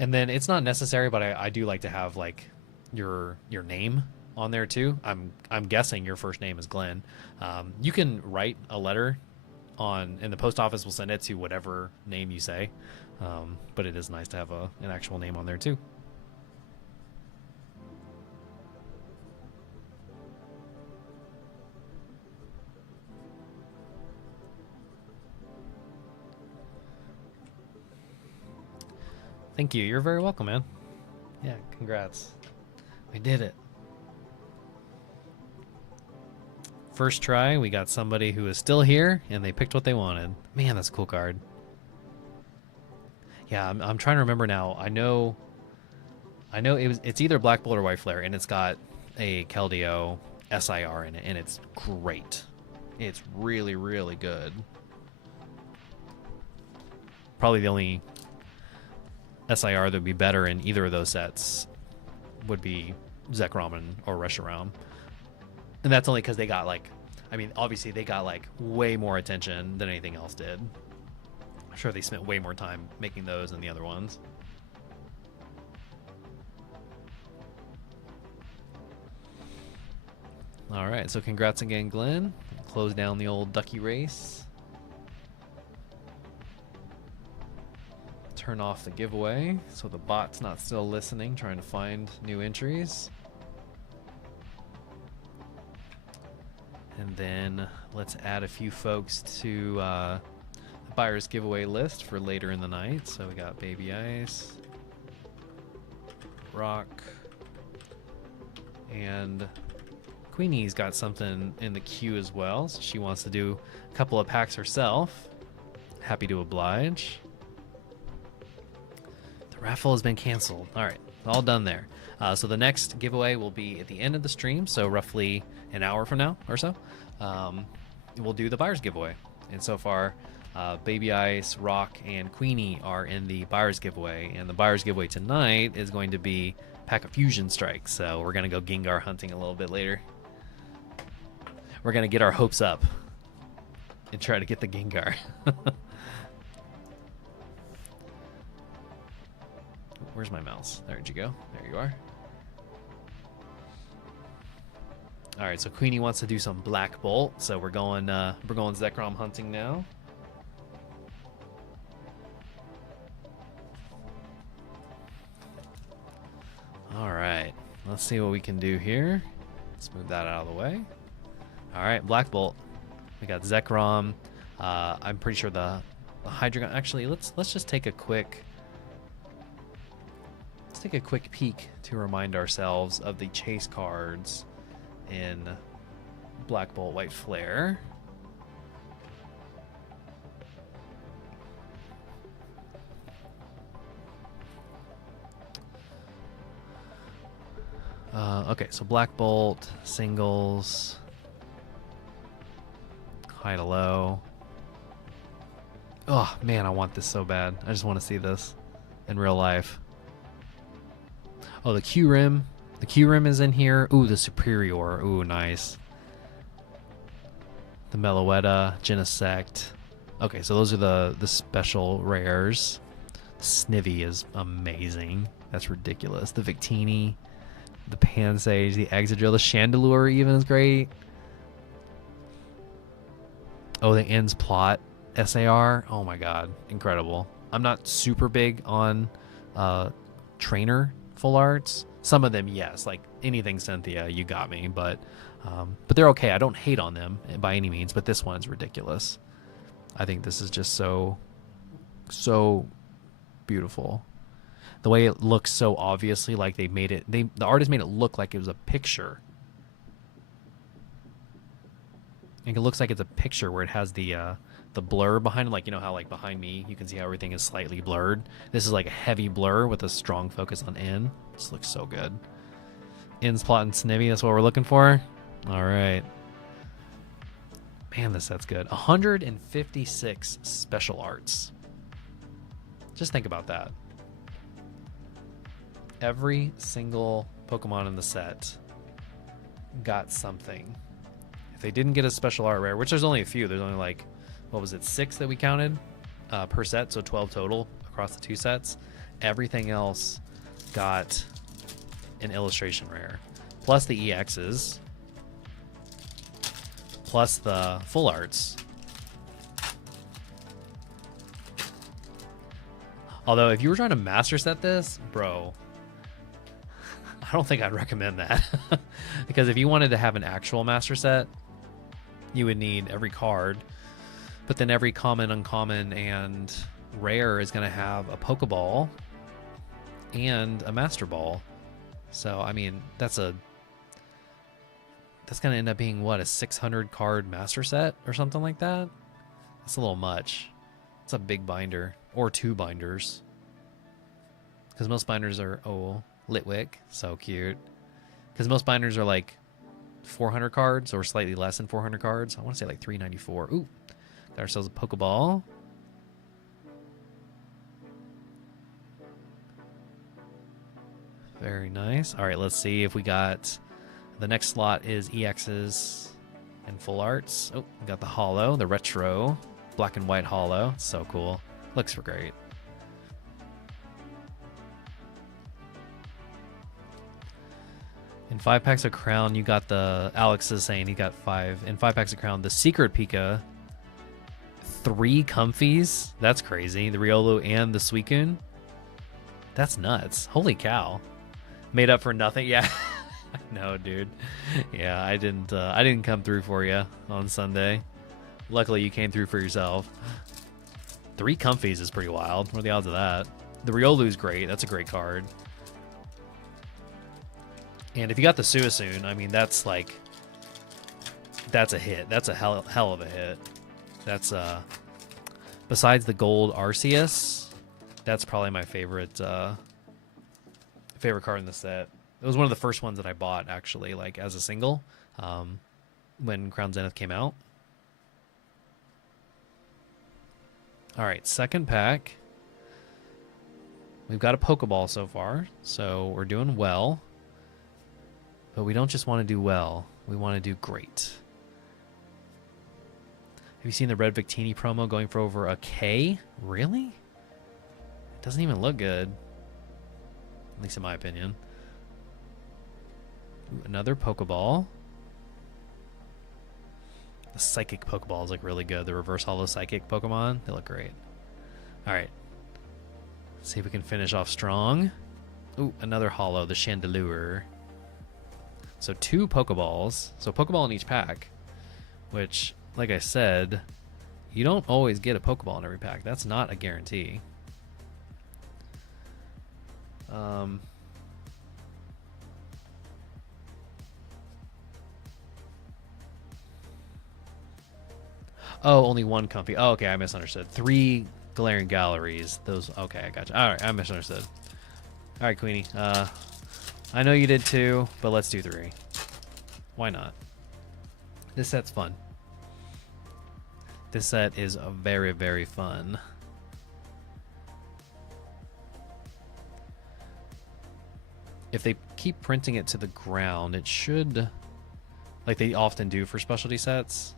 And then it's not necessary, but I do like to have like your name on there too. I'm guessing your first name is Glenn. You can write a letter and the post office will send it to whatever name you say. But it is nice to have an actual name on there too. Thank you. You're very welcome, man. Yeah, congrats. We did it. First try, we got somebody who is still here, and they picked what they wanted. Man, that's a cool card. Yeah, I'm trying to remember now. I know it's either Black Bolt or White Flare, and it's got a Keldeo SIR in it, and it's great. It's really, really good. Probably the only SIR that would be better in either of those sets would be Zekrom or Reshiram. And that's only because they got, like, I mean, obviously they got, like, way more attention than anything else did. I'm sure they spent way more time making those than the other ones. All right, so congrats again, Glenn. Close down the old ducky race. Turn off the giveaway so the bot's not still listening, trying to find new entries. And then let's add a few folks to the buyer's giveaway list for later in the night. So we got Baby Ice, Rock, and Queenie's got something in the queue as well. So she wants to do a couple of packs herself. Happy to oblige. The raffle has been canceled. All right, all done there. So the next giveaway will be at the end of the stream, so roughly an hour from now or so. We'll do the buyer's giveaway. And so far, Baby Ice, Rock, and Queenie are in the buyer's giveaway. And the buyer's giveaway tonight is going to be Pack of Fusion Strikes. So we're going to go Gengar hunting a little bit later. We're going to get our hopes up and try to get the Gengar. Where's my mouse? There'd you go. There you are. All right, so Queenie wants to do some Black Bolt, so we're going Zekrom hunting now. All right, let's see what we can do here. Let's move that out of the way. All right, Black Bolt. We got Zekrom. I'm pretty sure the Hydreigon. Actually, let's just take a quick. Let's take a quick peek to remind ourselves of the chase cards in Black Bolt, White Flare. Okay, so Black Bolt, singles, high to low. Oh man, I want this so bad. I just want to see this in real life. Oh, the Q-Rim. The Q-Rim is in here. Ooh, the Superior. Ooh, nice. The Meloetta, Genesect. Okay, so those are the special rares. The Snivy is amazing. That's ridiculous. The Victini, the Pansage, the Excadrill, the Chandelure even is great. Oh, the Ends Plot SAR. Oh my god, incredible. I'm not super big on trainer full arts. Some of them, yes, like anything Cynthia, you got me, but they're okay. I don't hate on them by any means, but this one's ridiculous. I think this is just so beautiful. The way it looks so obviously like they made it, the artist made it look like it was a picture. And it looks like it's a picture where it has the blur behind it, like, you know how like behind me you can see how everything is slightly blurred. This is like a heavy blur with a strong focus on N. This looks so good. Ends, Plot, and Snivy, that's what we're looking for. All right. Man, this set's good. 156 special arts. Just think about that. Every single Pokemon in the set got something. If they didn't get a special art rare, which there's only a few, there's only like, what was it, 6 that we counted per set, so 12 total across the 2 sets. Everything else got an illustration rare, plus the EXs, plus the full arts. Although if you were trying to master set this, bro, I don't think I'd recommend that. Because if you wanted to have an actual master set, you would need every card, but then every common, uncommon, and rare is going to have a Pokeball and a Master Ball. So, I mean, that's going to end up being, what, a 600 card master set or something like that? That's a little much. It's a big binder. Or 2 binders. Because most binders are, oh, Litwick. So cute. Because most binders are like 400 cards or slightly less than 400 cards. I want to say like 394. Ooh. Got ourselves a Pokeball. Very nice. All right, let's see if we got... The next slot is EXs and full arts. Oh, we got the holo, the retro, black and white holo. So cool. Looks great. In 5 packs of Crown, you got the... Alex is saying he got 5. In 5 packs of Crown, the Secret Pika. 3 Comfies. That's crazy. The Riolu and the Suicune. That's nuts. Holy cow. Made up for nothing. Yeah. No, dude. Yeah, I didn't come through for you on Sunday. Luckily, you came through for yourself. 3 Comfies is pretty wild. What are the odds of that? The Riolu's great. That's a great card. And if you got the Suicune, I mean, that's a hit. That's a hell of a hit. That's besides the gold Arceus, that's probably my favorite card in the set. It was one of the first ones that I bought, actually, like as a single, when Crown Zenith came out. All right, second pack. We've got a Pokeball so far, so we're doing well. But we don't just want to do well. We want to do great. Have you seen the Red Victini promo going for over a K? Really? It doesn't even look good. At least in my opinion. Ooh, another Pokeball. The Psychic Pokeballs look really good. The Reverse Holo Psychic Pokemon, they look great. Alright. Let's see if we can finish off strong. Ooh, another Holo, the Chandelure. So 2 Pokeballs. So Pokeball in each pack. Which, like I said, you don't always get a Pokeball in every pack. That's not a guarantee. Oh, only 1 Comfy. Oh, okay, I misunderstood. 3 Glaring Galleries. Those. Okay, I gotcha. All right, I misunderstood. All right, Queenie. I know you did too, but let's do 3. Why not? This set's fun. This set is very, very fun. If they keep printing it to the ground, it should, like they often do for specialty sets,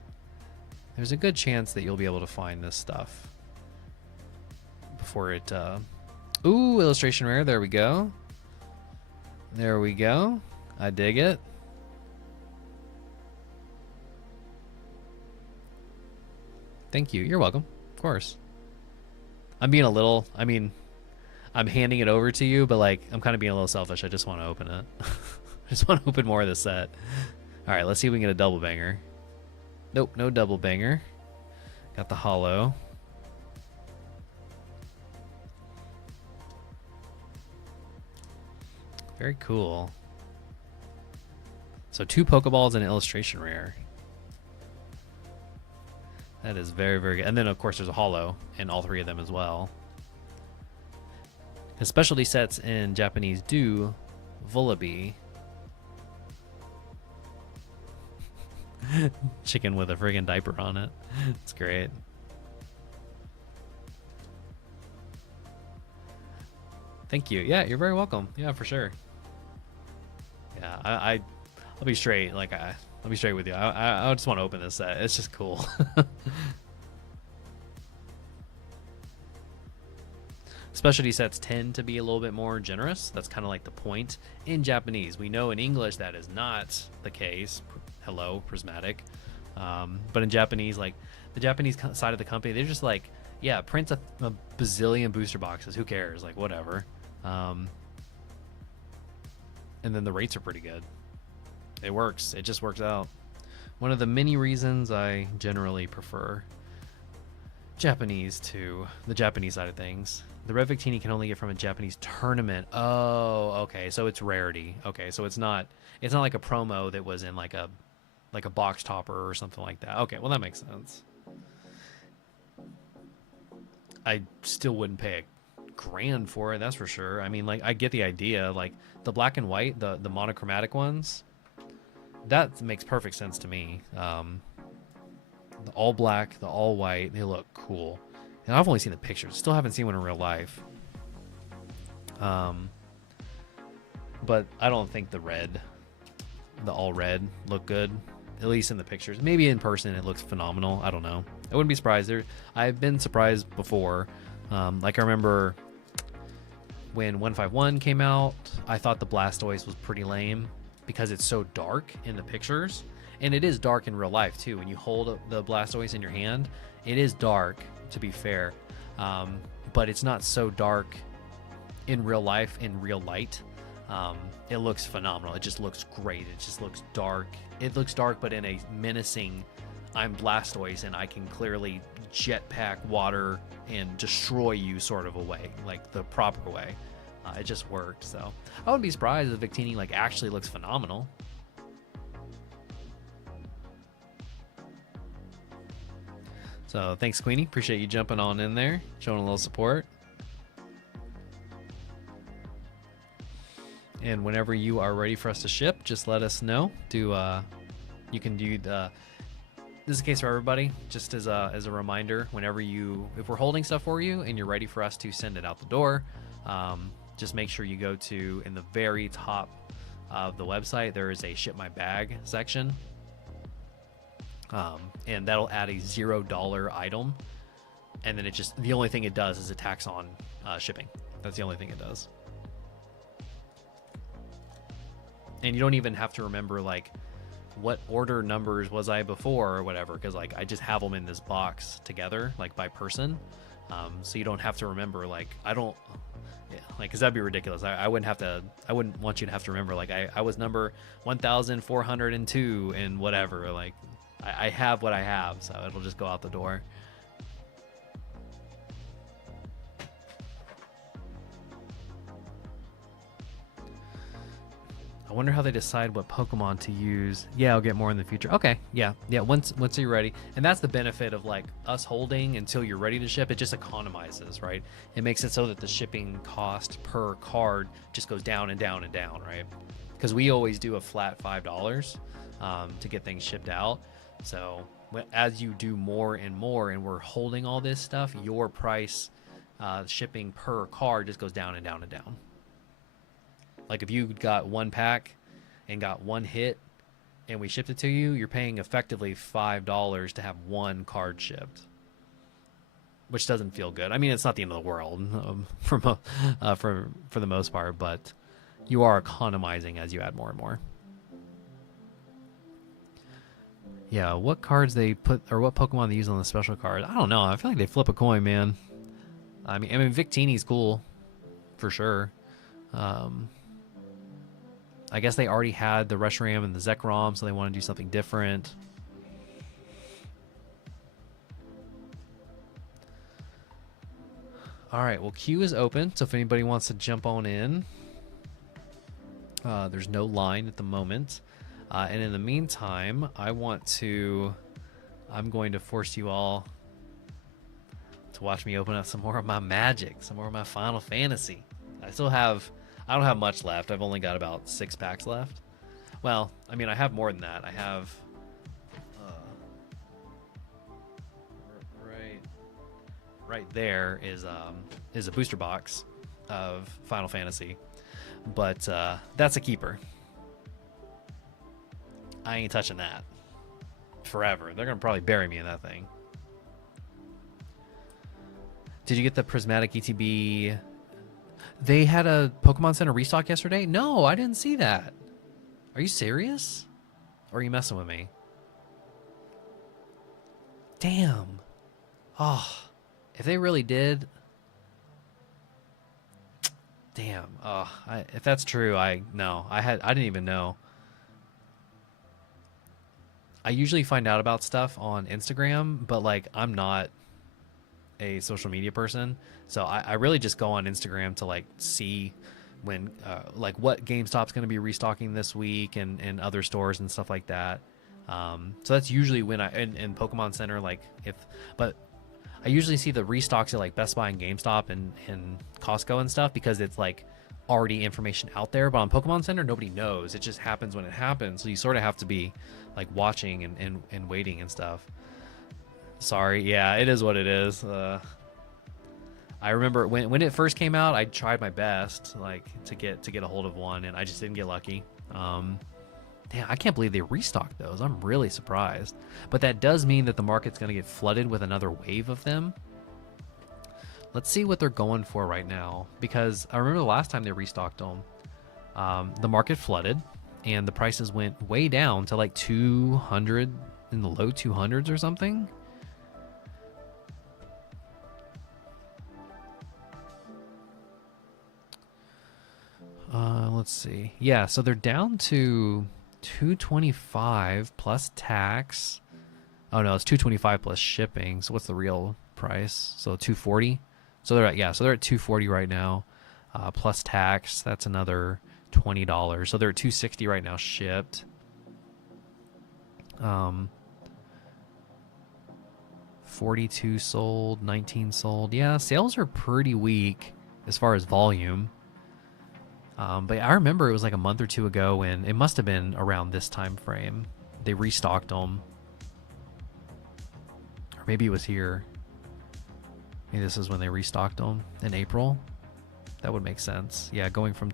there's a good chance that you'll be able to find this stuff before it... Ooh, illustration rare. There we go. There we go. I dig it. Thank you. You're welcome. Of course. I'm being a little... I mean, I'm handing it over to you, but like, I'm kind of being a little selfish. I just want to open it. I just want to open more of this set. All right, let's see if we can get a double banger. Nope, no double banger. Got the holo. Very cool. So 2 Pokeballs and an illustration rare. That is very, very good. And then, of course, there's a holo in all 3 of them as well. The specialty sets in Japanese do Vullaby. Chicken with a friggin' diaper on it. It's great. Thank you. Yeah, you're very welcome. Yeah, for sure. Yeah, I'll be straight. Like, I'll be straight with you. I just want to open this set. It's just cool. Specialty sets tend to be a little bit more generous. That's kind of like the point in Japanese. We know in English that is not the case. Hello, Prismatic. But in Japanese, like the Japanese side of the company, they're just like, yeah, print a bazillion booster boxes. Who cares? Like, whatever. And then the rates are pretty good. It works. It just works out. One of the many reasons I generally prefer Japanese too. The Japanese side of things. The Red Victini can only get from a Japanese tournament. Oh, okay. So it's rarity. Okay, so it's not like a promo that was in like a box topper or something like that. Okay, well that makes sense. I still wouldn't pay a grand for it, that's for sure. I mean, like I get the idea. Like the black and white, the monochromatic ones, that makes perfect sense to me. The all black, the all white, they look cool. And I've only seen the pictures. Still haven't seen one in real life. But I don't think the all red look good. At least in the pictures. Maybe in person it looks phenomenal. I don't know. I wouldn't be surprised. I've been surprised before. Like I remember when 151 came out, I thought the Blastoise was pretty lame because it's so dark in the pictures. And it is dark in real life too. When you hold the Blastoise in your hand, it is dark, to be fair. But it's not so dark in real life, in real light. It looks phenomenal. It just looks great. It just looks dark. It looks dark, but in a menacing, I'm Blastoise and I can clearly jetpack water and destroy you sort of a way, like the proper way. It just worked. So I wouldn't be surprised if Victini like actually looks phenomenal. So thanks, Queenie. Appreciate you jumping on in there, showing a little support. And whenever you are ready for us to ship, just let us know. You can do the. This is the case for everybody. Just as a reminder, if we're holding stuff for you and you're ready for us to send it out the door, just make sure you go to in the very top of the website. There is a ship my bag section. And that'll add a $0 item, and then the only thing it does is it tacks on shipping. That's the only thing it does. And you don't even have to remember like what order numbers was I before or whatever, because like I just have them in this box together, like by person. So you don't have to remember because that'd be ridiculous. I wouldn't want you to have to remember like I was number 1402 and whatever. Like I have what I have, so it'll just go out the door. I wonder how they decide what Pokemon to use. Yeah, I'll get more in the future. Okay, yeah. Once you're ready, and that's the benefit of like us holding until you're ready to ship. It just economizes, right? It makes it so that the shipping cost per card just goes down and down and down, right? Because we always do a flat $5 to get things shipped out. So as you do more and more, and we're holding all this stuff, your price shipping per card just goes down and down and down. Like if you got one pack and got one hit and we shipped it to you, you're paying effectively $5 to have one card shipped, which doesn't feel good. I mean, it's not the end of the world for the most part, but you are economizing as you add more and more. Yeah, what cards they put, or what Pokemon they use on the special card, I don't know. I feel like they flip a coin, man. I mean, Victini's cool, for sure. I guess they already had the Reshiram and the Zekrom, so they want to do something different. All right, well, queue is open, so if anybody wants to jump on in, there's no line at the moment. And in the meantime, I'm going to force you all to watch me open up some more of my Magic, some more of my Final Fantasy. I don't have much left. I've only got about 6 packs left. Well, I mean, I have more than that. I have right there is a booster box of Final Fantasy, but that's a keeper. I ain't touching that forever. They're gonna probably bury me in that thing. Did you get the Prismatic ETB? They had a Pokemon Center restock yesterday? No, I didn't see that. Are you serious? Or are you messing with me? Damn. Oh, if they really did. Damn. Oh, if that's true, I didn't even know. I usually find out about stuff on Instagram, but like I'm not a social media person, so I really just go on Instagram to like see when like what GameStop's going to be restocking this week and other stores and stuff like that. So that's usually when I in Pokemon Center, like if, but I usually see the restocks at like Best Buy and GameStop and Costco and stuff because it's like already information out there. But on Pokemon Center, nobody knows. It just happens when it happens. So you sort of have to be like watching and waiting and stuff. Sorry, yeah, it is what it is. I remember when it first came out, I tried my best like to get a hold of one, and I just didn't get lucky. Damn, I can't believe they restocked those. I'm really surprised. But that does mean that the market's going to get flooded with another wave of them. Let's see what they're going for right now, because I remember the last time they restocked them, the market flooded and the prices went way down to like 200, in the low 200s or something. Let's see. Yeah, so they're down to 225 plus tax. Oh no, it's 225 plus shipping. So what's the real price? So 240. So they're at, yeah, so they're at 240 right now, plus tax. That's another $20. So they're at 260 right now shipped. 42 sold, 19 sold. Yeah, sales are pretty weak as far as volume. But I remember it was like a month or two ago when it must have been around this time frame. They restocked them. Or maybe it was here. Maybe this is when they restocked them in April. That would make sense. Yeah, going from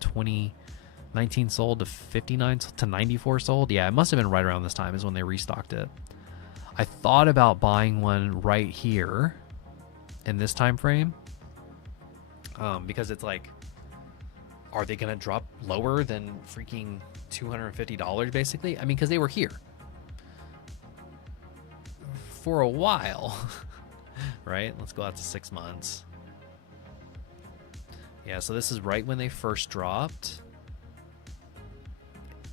19 sold to 59 to 94 sold. Yeah, it must have been right around this time is when they restocked it. I thought about buying one right here in this time frame. Because it's like, are they going to drop lower than freaking $250 basically? I mean, because they were here for a while, right? Let's go out to 6 months. Yeah, so this is right when they first dropped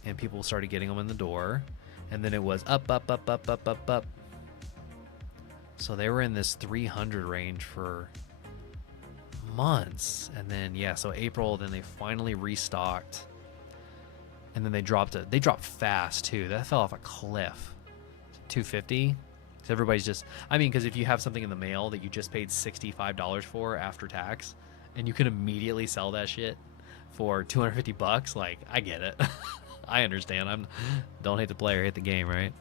and people started getting them in the door. And then it was up, up, up, up, up, up, up. So they were in this 300 range for months. And then yeah, so April, then they finally restocked, and then they dropped it. They dropped fast too. That fell off a cliff. 250. So everybody's just, I mean, because if you have something in the mail that you just paid $65 for after tax, and you can immediately sell that shit for $250, like, I get it. I understand. Don't hate the player, hate the game, right?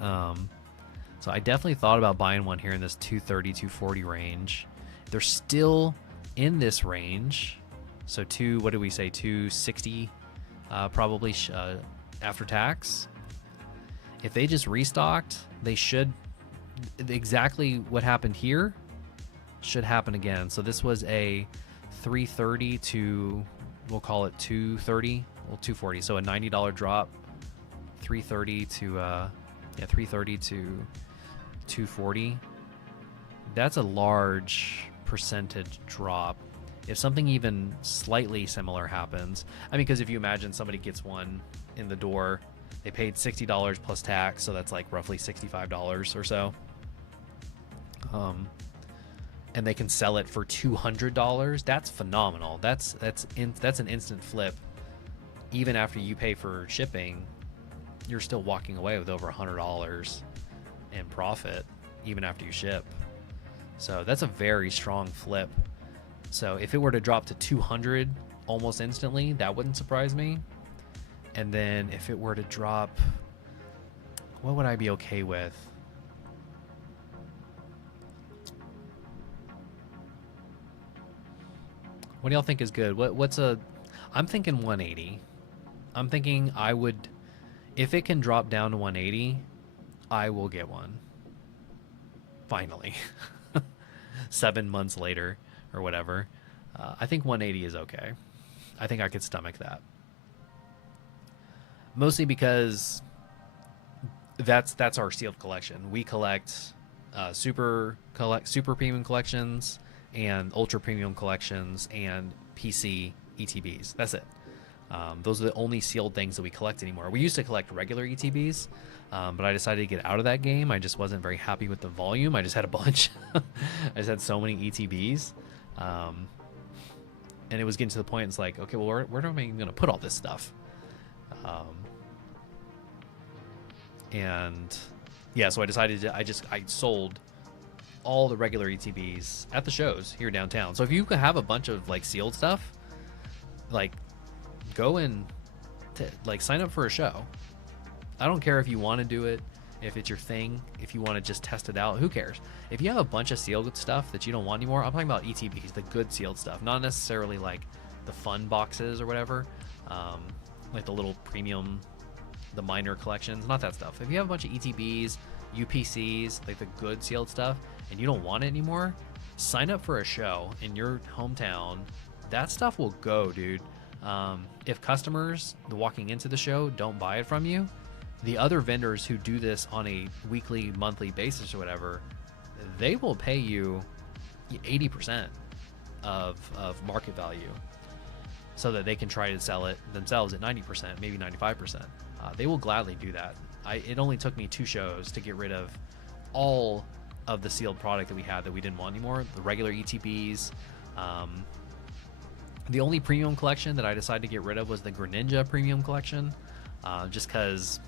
So I definitely thought about buying one here in this 230, 240 range. They're still in this range. So what did we say? 260 probably after tax. If they just restocked, they should, exactly what happened here should happen again. So this was a 330 to, we'll call it 230, well 240. So a $90 drop, 330 to 330 to 240. That's a large percentage drop. If something even slightly similar happens, I mean, because if you imagine somebody gets one in the door, they paid $60 plus tax, so that's like roughly $65 or so, and they can sell it for $200. That's phenomenal. That's an instant flip. Even after you pay for shipping, you're still walking away with over $100 in profit, even after you ship. So that's a very strong flip. So if it were to drop to 200 almost instantly, that wouldn't surprise me. And then if it were to drop, what would I be okay with? What do y'all think is good? I'm thinking 180. I'm thinking I would, if it can drop down to 180, I will get one. Finally. 7 months later or whatever. I think 180 is okay. I think I could stomach that. Mostly because that's our sealed collection. We collect super premium collections and ultra premium collections and PC ETBs. That's it. Those are the only sealed things that we collect anymore. We used to collect regular ETBs, but I decided to get out of that game. I just wasn't very happy with the volume. I just had a bunch. I just had so many ETBs. And it was getting to the point, it's like, okay, well, where am I even going to put all this stuff? And yeah, so I decided to, I sold all the regular ETBs at the shows here downtown. So if you have a bunch of like sealed stuff, like go and like sign up for a show. I don't care if you want to do it, if it's your thing, if you want to just test it out, who cares? If you have a bunch of sealed stuff that you don't want anymore, I'm talking about ETBs, the good sealed stuff, not necessarily like the fun boxes or whatever, like the little premium, the minor collections, not that stuff. If you have a bunch of ETBs, UPCs, like the good sealed stuff, and you don't want it anymore, sign up for a show in your hometown. That stuff will go, dude. If customers walking into the show don't buy it from you, the other vendors who do this on a weekly, monthly basis or whatever, they will pay you 80% of market value so that they can try to sell it themselves at 90%, maybe 95%. They will gladly do that. It only took me 2 shows to get rid of all of the sealed product that we had that we didn't want anymore. The regular ETBs. The only premium collection that I decided to get rid of was the Greninja premium collection, just because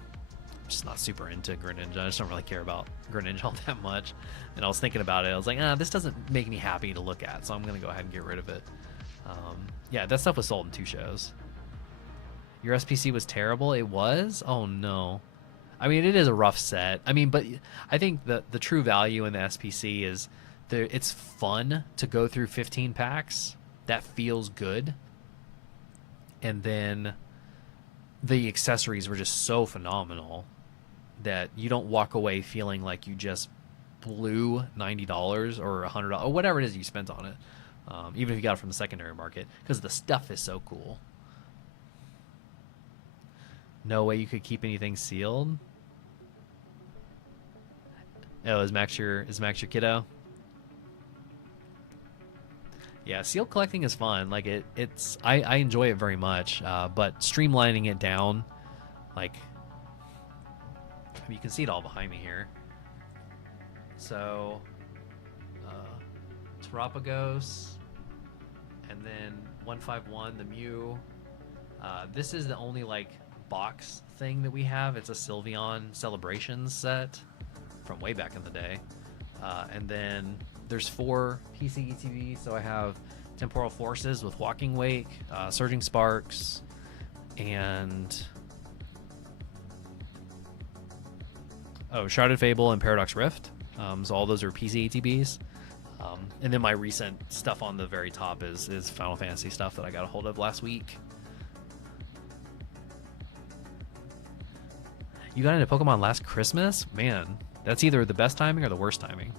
I'm just not super into Greninja. I just don't really care about Greninja all that much. And I was thinking about it. I was like, this doesn't make me happy to look at, so I'm going to go ahead and get rid of it. Yeah, that stuff was sold in 2 shows. Your SPC was terrible? It was? Oh, no. I mean, it is a rough set. I mean, but I think the true value in the SPC is it's fun to go through 15 packs. That feels good. And then the accessories were just so phenomenal that you don't walk away feeling like you just blew $90 or $100 or whatever it is you spent on it, even if you got it from the secondary market, because the stuff is so cool. No way you could keep anything sealed. Oh, is Max your kiddo? Yeah, sealed collecting is fun. Like I enjoy it very much. But streamlining it down, like you can see it all behind me here. So, Terapagos, and then 151, the Mew. This is the only like box thing that we have. It's a Sylveon Celebrations set from way back in the day. And then there's 4 PC ETBs. So I have Temporal Forces with Walking Wake, Surging Sparks, and Shrouded Fable and Paradox Rift. So all those are PC ETBs. And then my recent stuff on the very top is Final Fantasy stuff that I got a hold of last week. You got into Pokemon last Christmas? Man, that's either the best timing or the worst timing.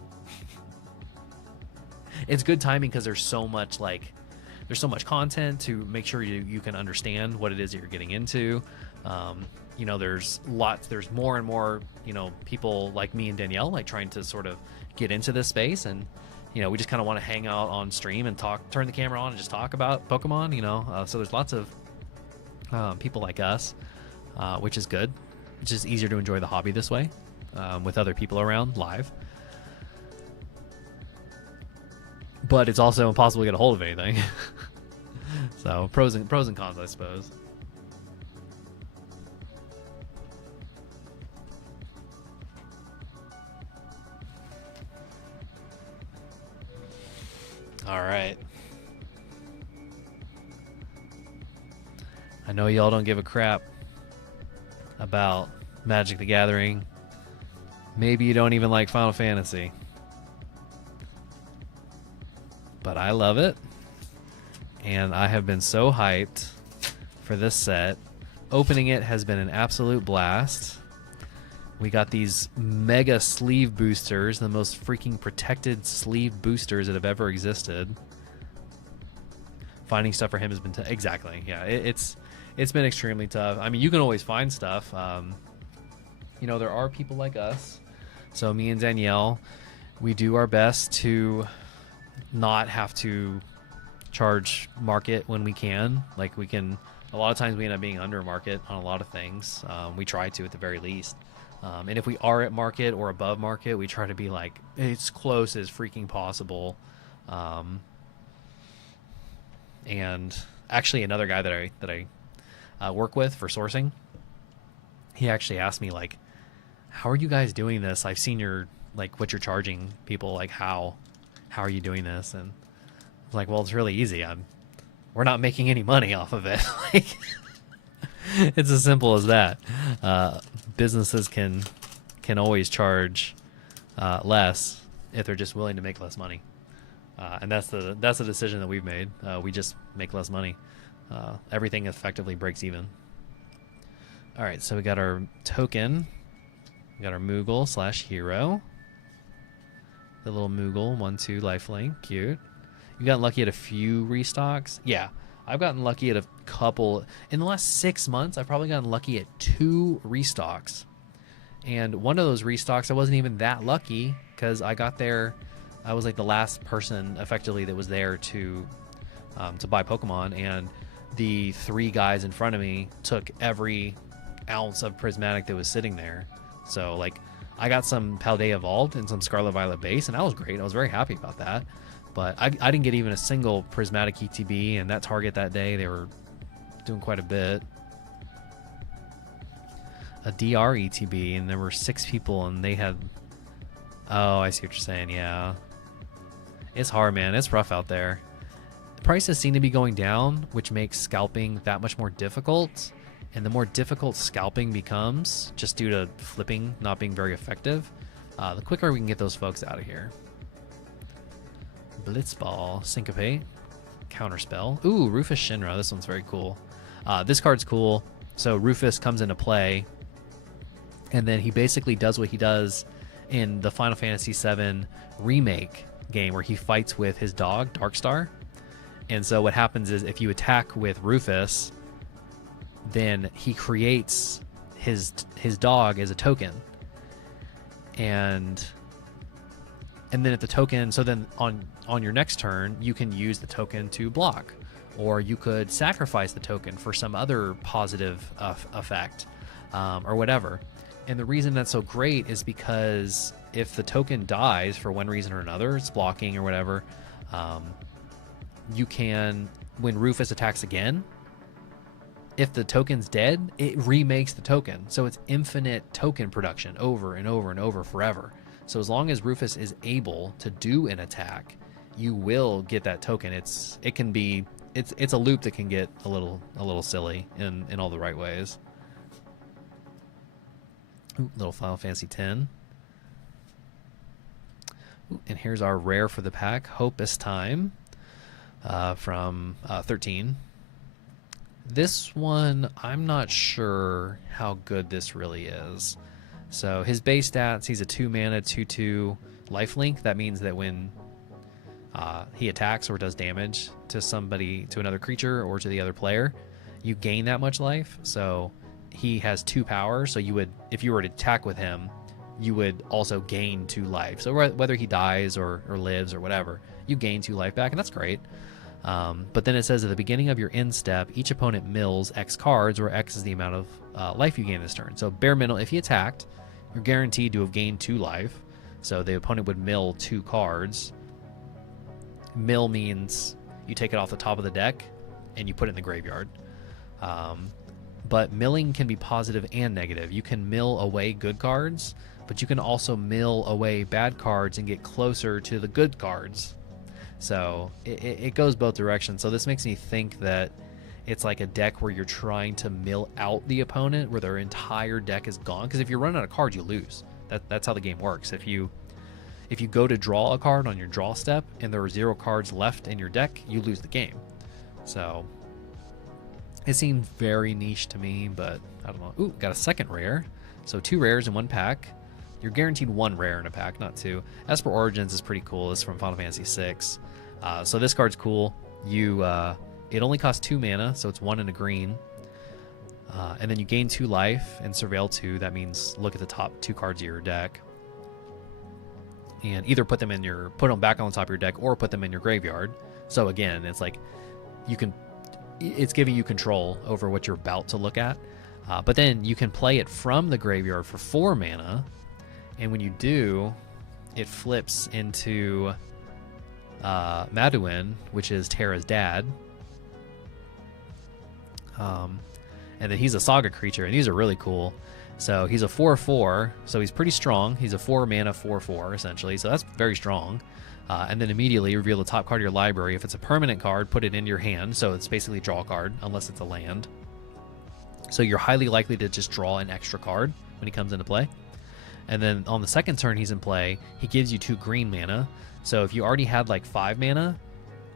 It's good timing because there's so much content to make sure you can understand what it is that you're getting into. There's more and more, people like me and Danielle, like trying to sort of get into this space, and we just kind of want to hang out on stream and turn the camera on and just talk about Pokemon, so there's lots of people like us, which is good. It's just easier to enjoy the hobby this way, with other people around live. But it's also impossible to get a hold of anything. So pros and cons, I suppose. All right. I know y'all don't give a crap about Magic the Gathering. Maybe you don't even like Final Fantasy. But I love it. And I have been so hyped for this set. Opening it has been an absolute blast. We got these mega sleeve boosters, the most freaking protected sleeve boosters that have ever existed. Finding stuff for him has been exactly, yeah. It's been extremely tough. I mean, you can always find stuff. There are people like us. So me and Danielle, we do our best to not have to charge market when we can. Like, we can A lot of times we end up being under market on a lot of things. We try to at the very least. And if we are at market or above market, we try to be like as close as freaking possible. And actually, another guy that I work with for sourcing, he actually asked me like, "How are you guys doing this? I've seen your like what you're charging people. Like how are you doing this?" And I was like, "Well, it's really easy. We're not making any money off of it. Like, it's as simple as that. Businesses can always charge less if they're just willing to make less money, and that's the decision that we've made. We just make less money. Everything effectively breaks even. All right, so we got our token. We got our Moogle / hero. The little Moogle 1/2 lifelink, cute. You got lucky at a few restocks. Yeah, I've gotten lucky at a couple. In the last 6 months, I've probably gotten lucky at 2 restocks. And one of those restocks, I wasn't even that lucky because I got there. I was like the last person effectively that was there to buy Pokemon. And the 3 guys in front of me took every ounce of prismatic that was sitting there. So like I got some Paldea Evolved and some Scarlet Violet base, and that was great. I was very happy about that. But I didn't get even a single prismatic ETB, and that target that day, they were doing quite a bit. A DR ETB, and there were 6 people, and they had... Oh, I see what you're saying, yeah. It's hard, man. It's rough out there. The prices seem to be going down, which makes scalping that much more difficult. And the more difficult scalping becomes, just due to flipping not being very effective, the quicker we can get those folks out of here. Blitzball, Syncopate, Counterspell. Ooh, Rufus Shinra. This one's very cool. This card's cool. So Rufus comes into play, and then he basically does what he does in the Final Fantasy VII Remake game where he fights with his dog, Darkstar. And so what happens is if you attack with Rufus, then he creates his dog as a token. And then if the token, so then on your next turn, you can use the token to block, or you could sacrifice the token for some other positive effect, or whatever. And the reason that's so great is because if the token dies for one reason or another, it's blocking or whatever, you can, when Rufus attacks again, if the token's dead, it remakes the token. So it's infinite token production over and over and over forever. So as long as Rufus is able to do an attack, you will get that token. It's a loop that can get a little silly in all the right ways. Ooh, little Final Fantasy X. Ooh, and here's our rare for the pack, Hope is Time, from 13. This one, I'm not sure how good this really is. So his base stats, he's a 2 mana, 2/2 lifelink. That means that when he attacks or does damage to somebody, to another creature or to the other player, you gain that much life. So he has 2 power. So you would, if you were to attack with him, you would also gain 2 life. So whether he dies or lives or whatever, you gain 2 life back, and that's great. But then it says at the beginning of your end step, each opponent mills X cards, where X is the amount of life you gain this turn. So bare minimum, if he attacked, you're guaranteed to have gained 2 life. So the opponent would mill 2 cards. Mill means you take it off the top of the deck and you put it in the graveyard. But milling can be positive and negative. You can mill away good cards, but you can also mill away bad cards and get closer to the good cards. So it goes both directions. So this makes me think that it's like a deck where you're trying to mill out the opponent, where their entire deck is gone. Because if you run out of cards, you lose. That's how the game works. If you go to draw a card on your draw step and there are 0 cards left in your deck, you lose the game. So it seemed very niche to me, but I don't know. Ooh, got a second rare. So 2 rares in 1 pack. You're guaranteed 1 rare in a pack, not 2. Esper Origins is pretty cool. This is from Final Fantasy VI. So this card's cool. It only costs 2 mana, so it's 1 and a green. And then you gain 2 life and surveil 2. That means look at the top 2 cards of your deck, and either put them back on the top of your deck or put them in your graveyard. So again, it's like you can, it's giving you control over what you're about to look at. But then you can play it from the graveyard for 4 mana, and when you do, it flips into Maduin, which is Terra's dad. And then he's a saga creature, and these are really cool. So he's a 4/4, so he's pretty strong. He's a 4 mana 4/4 essentially, so that's very strong. And then immediately reveal the top card of your library. If it's a permanent card, put it in your hand, so it's basically draw a card, unless it's a land. So you're highly likely to just draw an extra card when he comes into play. And then on the second turn he's in play, he gives you 2 green mana. So if you already had like 5 mana,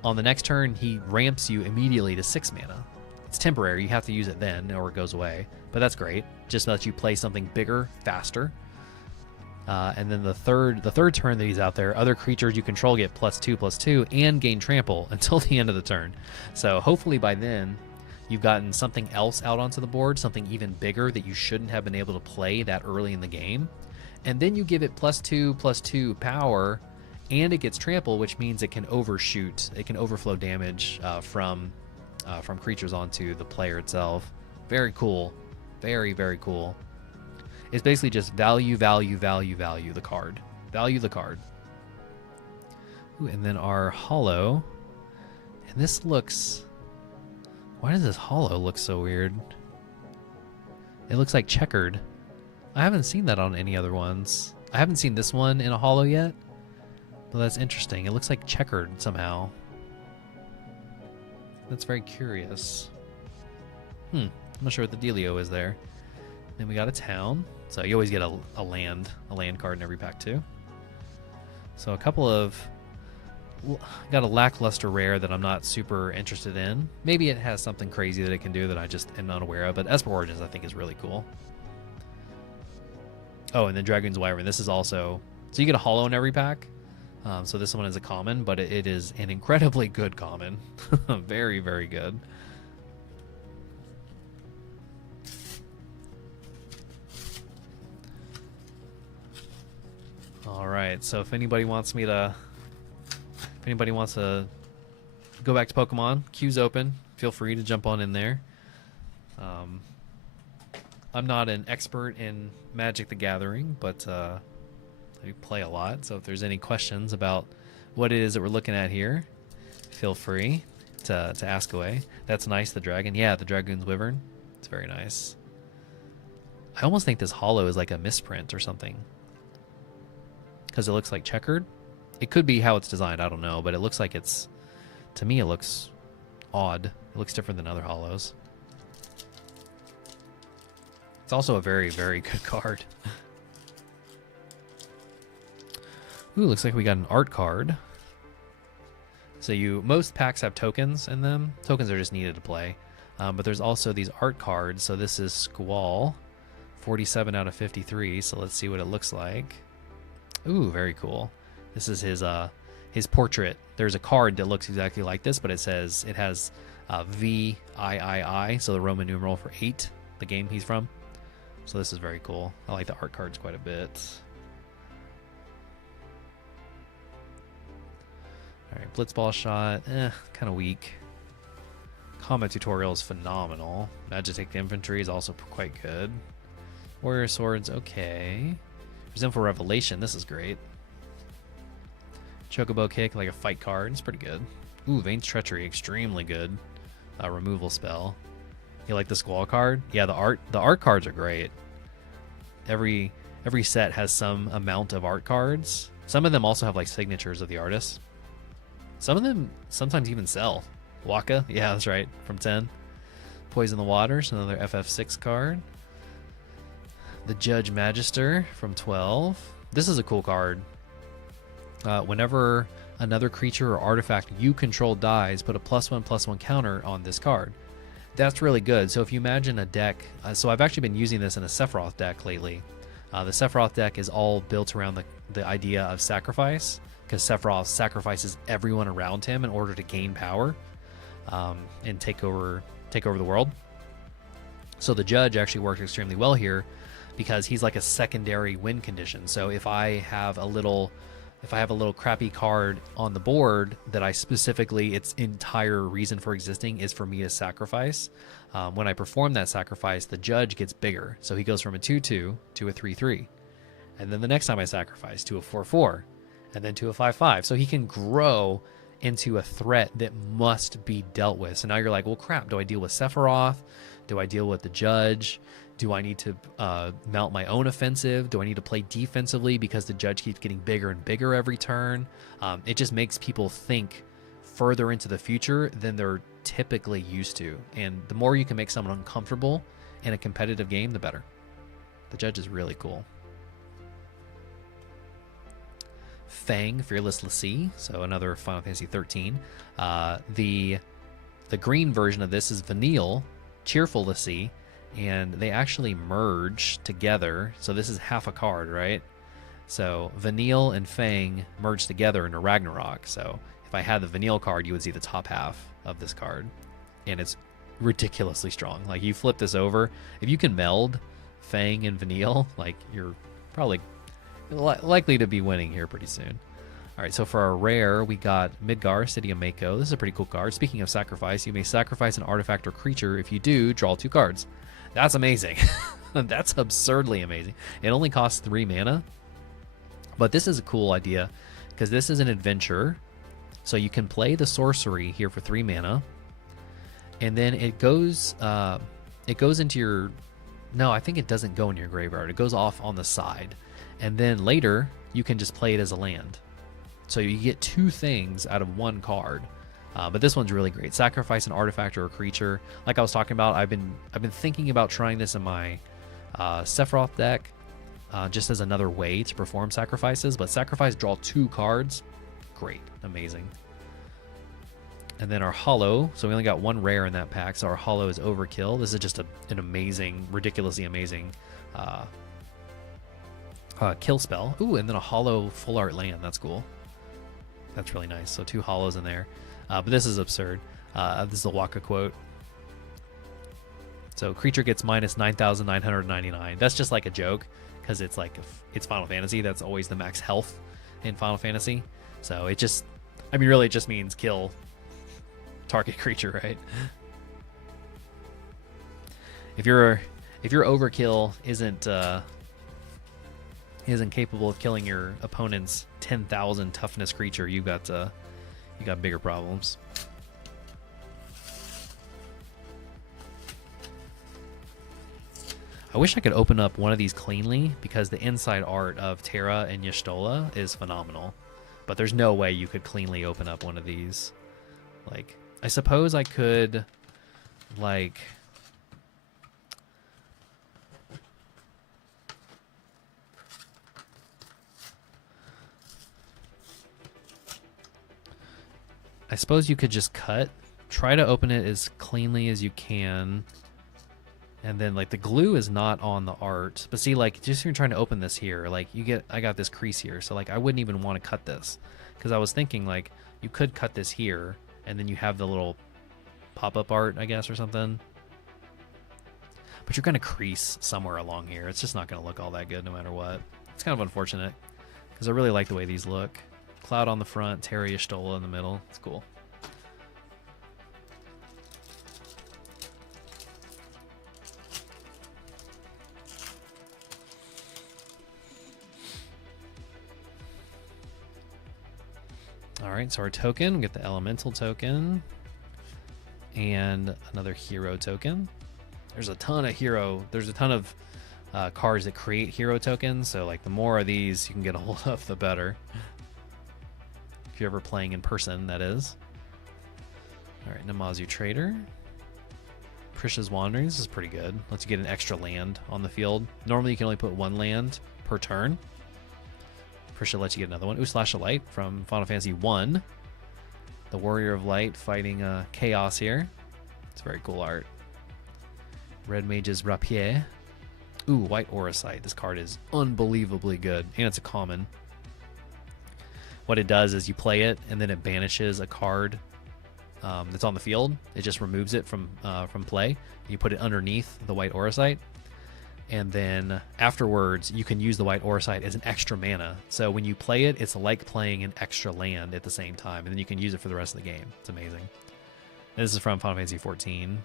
on the next turn he ramps you immediately to 6 mana. It's temporary, you have to use it then or it goes away, but that's great. Just lets you play something bigger, faster. And then the third turn that he's out there, other creatures you control get +2/+2 and gain trample until the end of the turn. So hopefully by then you've gotten something else out onto the board, something even bigger that you shouldn't have been able to play that early in the game. And then you give it +2/+2 power, and it gets trample, which means it can overshoot, it can overflow damage from creatures onto the player itself. Very cool. Very, very cool. It's basically just value the card. Value the card. Ooh, and then our holo. And this looks... Why does this holo look so weird? It looks like checkered. I haven't seen that on any other ones. I haven't seen this one in a holo yet. But that's interesting. It looks like checkered somehow. That's very curious. I'm not sure what the dealio is there. Then we got a town. So you always get a land card in every pack too. So a couple of... Got a lackluster rare that I'm not super interested in. Maybe it has something crazy that it can do that I just am not aware of. But Esper Origins I think is really cool. Oh, and then Dragoon's Wyvern. This is also... So you get a holo in every pack. So this one is a common, but it is an incredibly good common. Very, very good. All right, so if anybody wants to go back to Pokemon, queue's open. Feel free to jump on in there. I'm not an expert in Magic the Gathering, but I play a lot, so if there's any questions about what it is that we're looking at here, feel free to ask away. That's nice, the dragon. Yeah, the Dragoon's Wyvern. It's very nice. I almost think this holo is like a misprint or something, because it looks like checkered. It could be how it's designed, I don't know, but it looks like it's... To me, it looks odd. It looks different than other holos. It's also a very, very good card. Ooh, looks like we got an art card. So most packs have tokens in them. Tokens are just needed to play. But there's also these art cards. So this is Squall, 47 out of 53. So let's see what it looks like. Ooh, very cool. This is his portrait. There's a card that looks exactly like this, but it has VIII, so the Roman numeral for 8, the game he's from. So this is very cool. I like the art cards quite a bit. Alright, Blitzball shot, kind of weak. Combat tutorial is phenomenal. Magitek Infantry is also quite good. Warrior Swords, okay. Resentful Revelation, this is great. Chocobo Kick, like a fight card, it's pretty good. Ooh, Vane's Treachery, extremely good. Removal spell. You like the Squall card? Yeah, the art cards are great. Every set has some amount of art cards. Some of them also have like signatures of the artists. Some of them sometimes even sell. Waka, yeah, that's right, from 10. Poison the Waters, another FF6 card. The Judge Magister from 12. This is a cool card. Whenever another creature or artifact you control dies, put a +1/+1 counter on this card. That's really good. So if you imagine a deck, so I've actually been using this in a Sephiroth deck lately. The Sephiroth deck is all built around the idea of sacrifice, because Sephiroth sacrifices everyone around him in order to gain power and take over the world. So the Judge actually works extremely well here because he's like a secondary win condition. So if I have a little if I have a little crappy card on the board that I specifically, its entire reason for existing is for me to sacrifice. When I perform that sacrifice, the judge gets bigger. So he goes from a 2/2 to a 3/3. And then the next time I sacrifice to a 4/4, and then to a 5/5. So he can grow into a threat that must be dealt with. So now you're like, well, crap, do I deal with Sephiroth? Do I deal with the judge? Do I need to mount my own offensive? Do I need to play defensively because the judge keeps getting bigger and bigger every turn? It just makes people think further into the future than they're typically used to. And the more you can make someone uncomfortable in a competitive game, the better. The judge is really cool. Fang, Fearless Lassie, so another Final Fantasy 13. The green version of this is Vanille, Cheerful Lassie, and they actually merge together. So this is half a card, right? So Vanille and Fang merge together into Ragnarok. So if I had the Vanille card, you would see the top half of this card, and it's ridiculously strong. Like, you flip this over, if you can meld Fang and Vanille, like, you're probably likely to be winning here pretty soon. All right, so for our rare, we got Midgar, City of Mako. This is a pretty cool card. Speaking of sacrifice, you may sacrifice an artifact or creature. If you do, draw 2 cards. That's amazing. That's absurdly amazing. It only costs 3 mana, but this is a cool idea because this is an adventure. So you can play the sorcery here for 3 mana, and then it goes into your... No, I think it doesn't go in your graveyard. It goes off on the side. And then later, you can just play it as a land. So you get 2 things out of 1 card. But this one's really great. Sacrifice an artifact or a creature. Like I was talking about, I've been thinking about trying this in my Sephiroth deck, just as another way to perform sacrifices. But sacrifice, draw 2 cards. Great. Amazing. And then our holo. So we only got 1 rare in that pack. So our holo is Overkill. This is just an amazing, ridiculously amazing kill spell. Ooh, and then a holo full art land. That's cool. That's really nice. So 2 holos in there. But this is absurd. This is a Waka quote. So creature gets minus 9,999. That's just like a joke because it's like, it's Final Fantasy. That's always the max health in Final Fantasy. So it just, I mean, really it just means kill target creature, right? If your overkill isn't capable of killing your opponent's 10,000 toughness creature, you got bigger problems. I wish I could open up one of these cleanly because the inside art of Terra and Y'shtola is phenomenal. But there's no way you could cleanly open up one of these. Like, I suppose I could, like... I suppose you could just try to open it as cleanly as you can. And then, like, the glue is not on the art. But see, like, just if you're trying to open this here, like, I got this crease here. So, like, I wouldn't even want to cut this. Because I was thinking, like, you could cut this here. And then you have the little pop-up art, I guess, or something. But you're going to crease somewhere along here. It's just not going to look all that good no matter what. It's kind of unfortunate. Because I really like the way these look. Cloud on the front, Terra Y'shtola in the middle. It's cool. All right, so our token, we get the elemental token and another hero token. There's a ton of cards that create hero tokens. So like the more of these you can get a hold of, the better. If you're ever playing in person, that is. All right, Namazu Trader. Prisha's Wandering. This is pretty good. Lets you get an extra land on the field. Normally you can only put 1 land per turn. Prisha lets you get another one. Ooh, Slash of Light from Final Fantasy 1. The Warrior of Light fighting Chaos here. It's very cool art. Red Mage's Rapier. Ooh, White Aura Sight. This card is unbelievably good. And it's a common. What it does is you play it, and then it banishes a card that's on the field. It just removes it from play. You put it underneath the White Aura Sight. And then afterwards, you can use the white Auracite as an extra mana. So when you play it, it's like playing an extra land at the same time. And then you can use it for the rest of the game. It's amazing. This is from Final Fantasy XIV.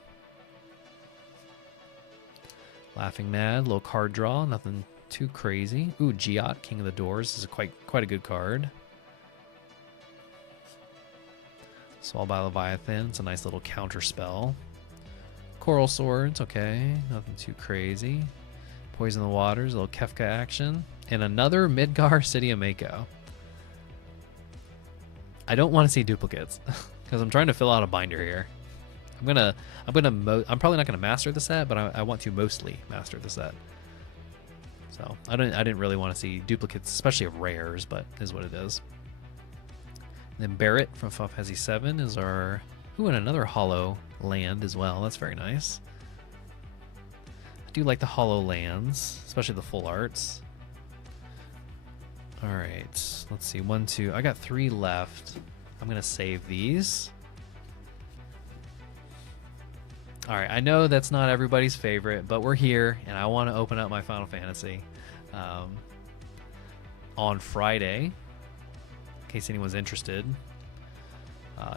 Laughing Mad, little card draw, nothing too crazy. Ooh, Giot, King of the Doors. This is quite a good card. Swall by Leviathan. It's a nice little counter spell. Coral Swords, okay. Nothing too crazy. Poison the Waters, a little Kefka action. And another Midgar City of Mako. I don't want to see duplicates because I'm trying to fill out a binder here. I'm probably not gonna master the set, but I want to mostly master the set. So I didn't really want to see duplicates, especially of rares, but is what it is. And then Barrett from Final Fantasy VII is our and another hollow land as well. That's very nice. I do like the hollow lands, especially the full arts. All right, let's see. 1, 2. I got 3 left. I'm gonna save these. All right, I know that's not everybody's favorite, but we're here, and I want to open up my Final Fantasy on Friday, in case anyone's interested.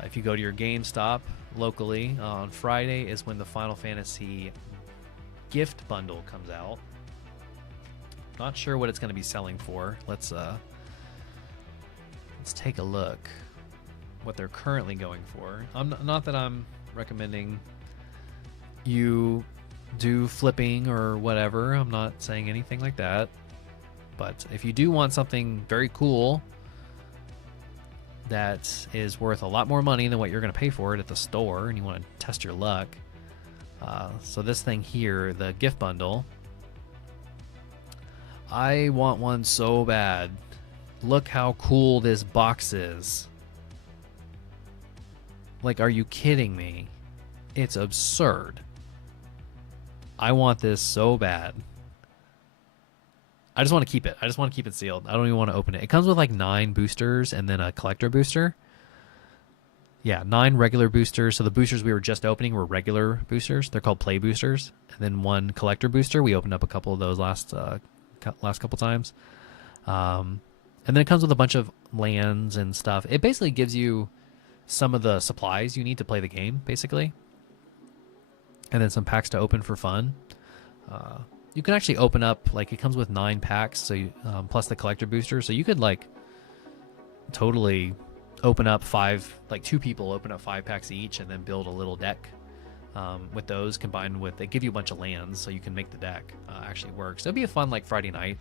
If you go to your GameStop locally, on Friday is when the Final Fantasy gift bundle comes out. Not sure what it's going to be selling for. Let's take a look what they're currently going for. Not that I'm recommending you do flipping or whatever. I'm not saying anything like that. But if you do want something very cool that is worth a lot more money than what you're going to pay for it at the store, and you want to test your luck, so this thing here, the gift bundle, I want one so bad. Look how cool this box is. Like, are you kidding me? It's absurd. I want this so bad. I just want to keep it. I just want to keep it sealed. I don't even want to open it. It comes with like 9 boosters and then a collector booster. Yeah, 9 regular boosters. So the boosters we were just opening were regular boosters. They're called play boosters. And then 1 collector booster. We opened up a couple of those last couple times. And then it comes with a bunch of lands and stuff. It basically gives you some of the supplies you need to play the game, basically. And then some packs to open for fun. You can actually open up, like, it comes with 9 packs, so you, plus the collector booster. So you could, like, totally open up 5, like 2 people open up 5 packs each and then build a little deck with those combined with, they give you a bunch of lands so you can make the deck actually work. So it'd be a fun, like, Friday night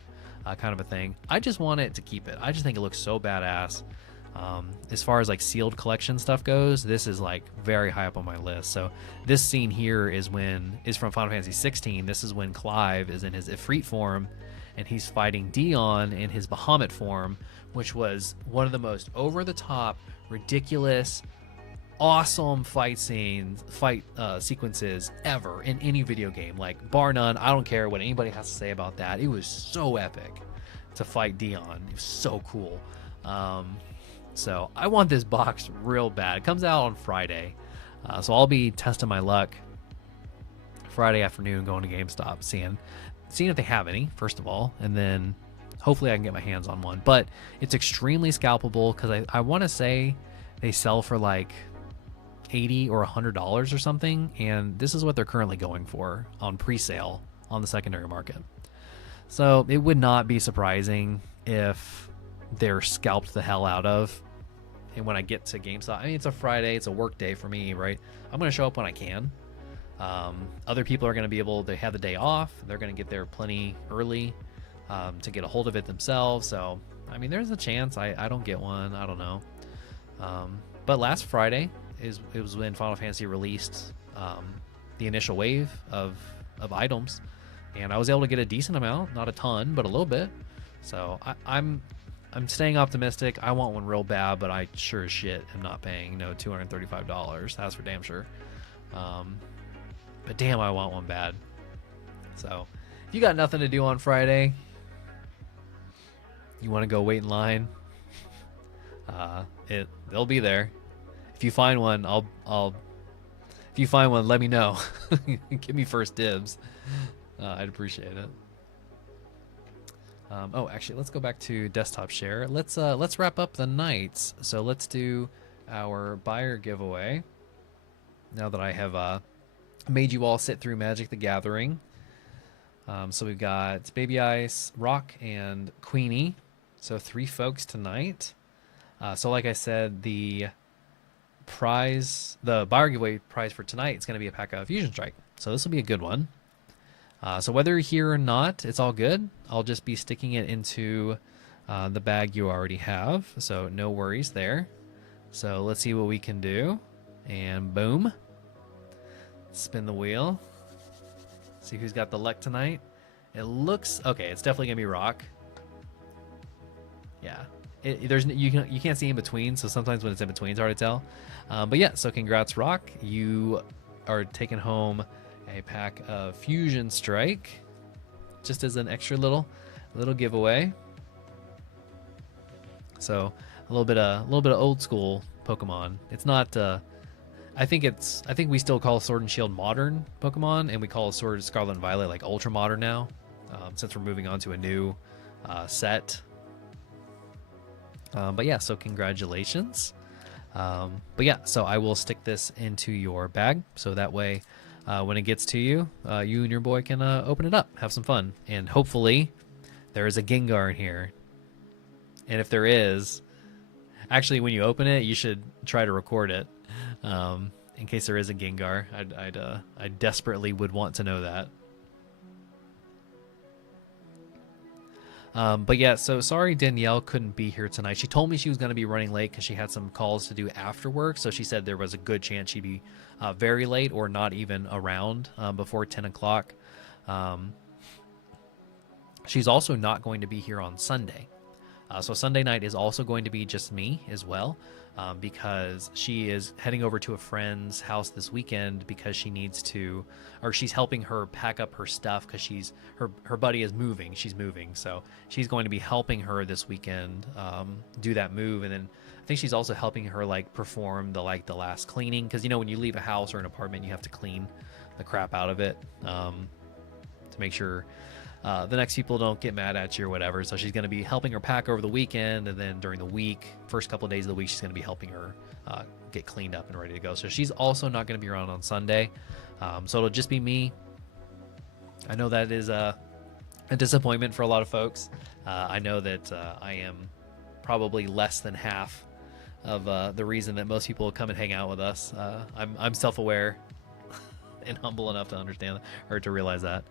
kind of a thing. I just want it to keep it. I just think it looks so badass. As far as like sealed collection stuff goes, this is like very high up on my list. So this scene here is from Final Fantasy 16. This is when Clive is in his Ifrit form and he's fighting Dion in his Bahamut form, which was one of the most over the top, ridiculous, awesome fight sequences ever in any video game. Like, bar none. I don't care what anybody has to say about that. It was so epic to fight Dion. It was so cool. So I want this box real bad. It comes out on Friday. So I'll be testing my luck Friday afternoon, going to GameStop, seeing if they have any, first of all, and then hopefully I can get my hands on one. But it's extremely scalpable because I want to say they sell for like $80 or $100 or something, and this is what they're currently going for on pre-sale on the secondary market. So it would not be surprising if they're scalped the hell out of. And when I get to GameStop, I mean, it's a Friday, it's a work day for me, right? I'm going to show up when I can. Other people are going to be able to have the day off. They're going to get there plenty early to get a hold of it themselves. So, I mean, there's a chance I don't get one. I don't know. But last Friday it was when Final Fantasy released the initial wave of items. And I was able to get a decent amount, not a ton, but a little bit. So I'm staying optimistic. I want one real bad, but I sure as shit am not paying $235. That's for damn sure. But damn, I want one bad. So if you got nothing to do on Friday, you want to go wait in line, they'll be there. If you find one, if you find one, let me know. Give me first dibs. I'd appreciate it. Oh, actually, let's go back to desktop share. Let's wrap up the nights. So let's do our buyer giveaway. Now that I have made you all sit through Magic the Gathering. So we've got Baby Ice, Rock, and Queenie. So 3 folks tonight. So like I said, the buyer giveaway prize for tonight is going to be a pack of Fusion Strike. So this will be a good one. So whether you're here or not, it's all good. I'll just be sticking it into the bag you already have. So no worries there. So let's see what we can do. And boom. Spin the wheel. See who's got the luck tonight. It looks okay. It's definitely gonna be Rock. Yeah, you can't see in between, so sometimes when it's in between, it's hard to tell. But yeah, so congrats, Rock. You are taking home a pack of Fusion Strike, just as an extra little giveaway. So a little bit of old school Pokemon. It's not. I think we still call Sword and Shield modern Pokemon, and we call Sword Scarlet and Violet like ultra modern now, since we're moving on to a new set. But yeah, so congratulations. But yeah, so I will stick this into your bag, so that way when it gets to you, you and your boy can open it up, have some fun, and hopefully there is a Gengar in here. And if there is, actually when you open it, you should try to record it. In case there is a Gengar, I desperately would want to know that. But yeah, so sorry Danielle couldn't be here tonight. She told me she was going to be running late because she had some calls to do after work. So she said there was a good chance she'd be very late or not even around before 10 o'clock. She's also not going to be here on Sunday. So Sunday night is also going to be just me as well, because she is heading over to a friend's house this weekend because she needs to, or she's helping her pack up her stuff because her buddy is moving. She's moving, so she's going to be helping her this weekend do that move, and then I think she's also helping her like perform the last cleaning, because you know when you leave a house or an apartment, you have to clean the crap out of it to make sure the next people don't get mad at you or whatever. So she's going to be helping her pack over the weekend, and then during the week, first couple of days of the week, she's going to be helping her get cleaned up and ready to go. So she's also not going to be around on Sunday. So it'll just be me. I know that is a disappointment for a lot of folks. I know that I am probably less than half of the reason that most people come and hang out with us. I'm self-aware and humble enough to understand or to realize that.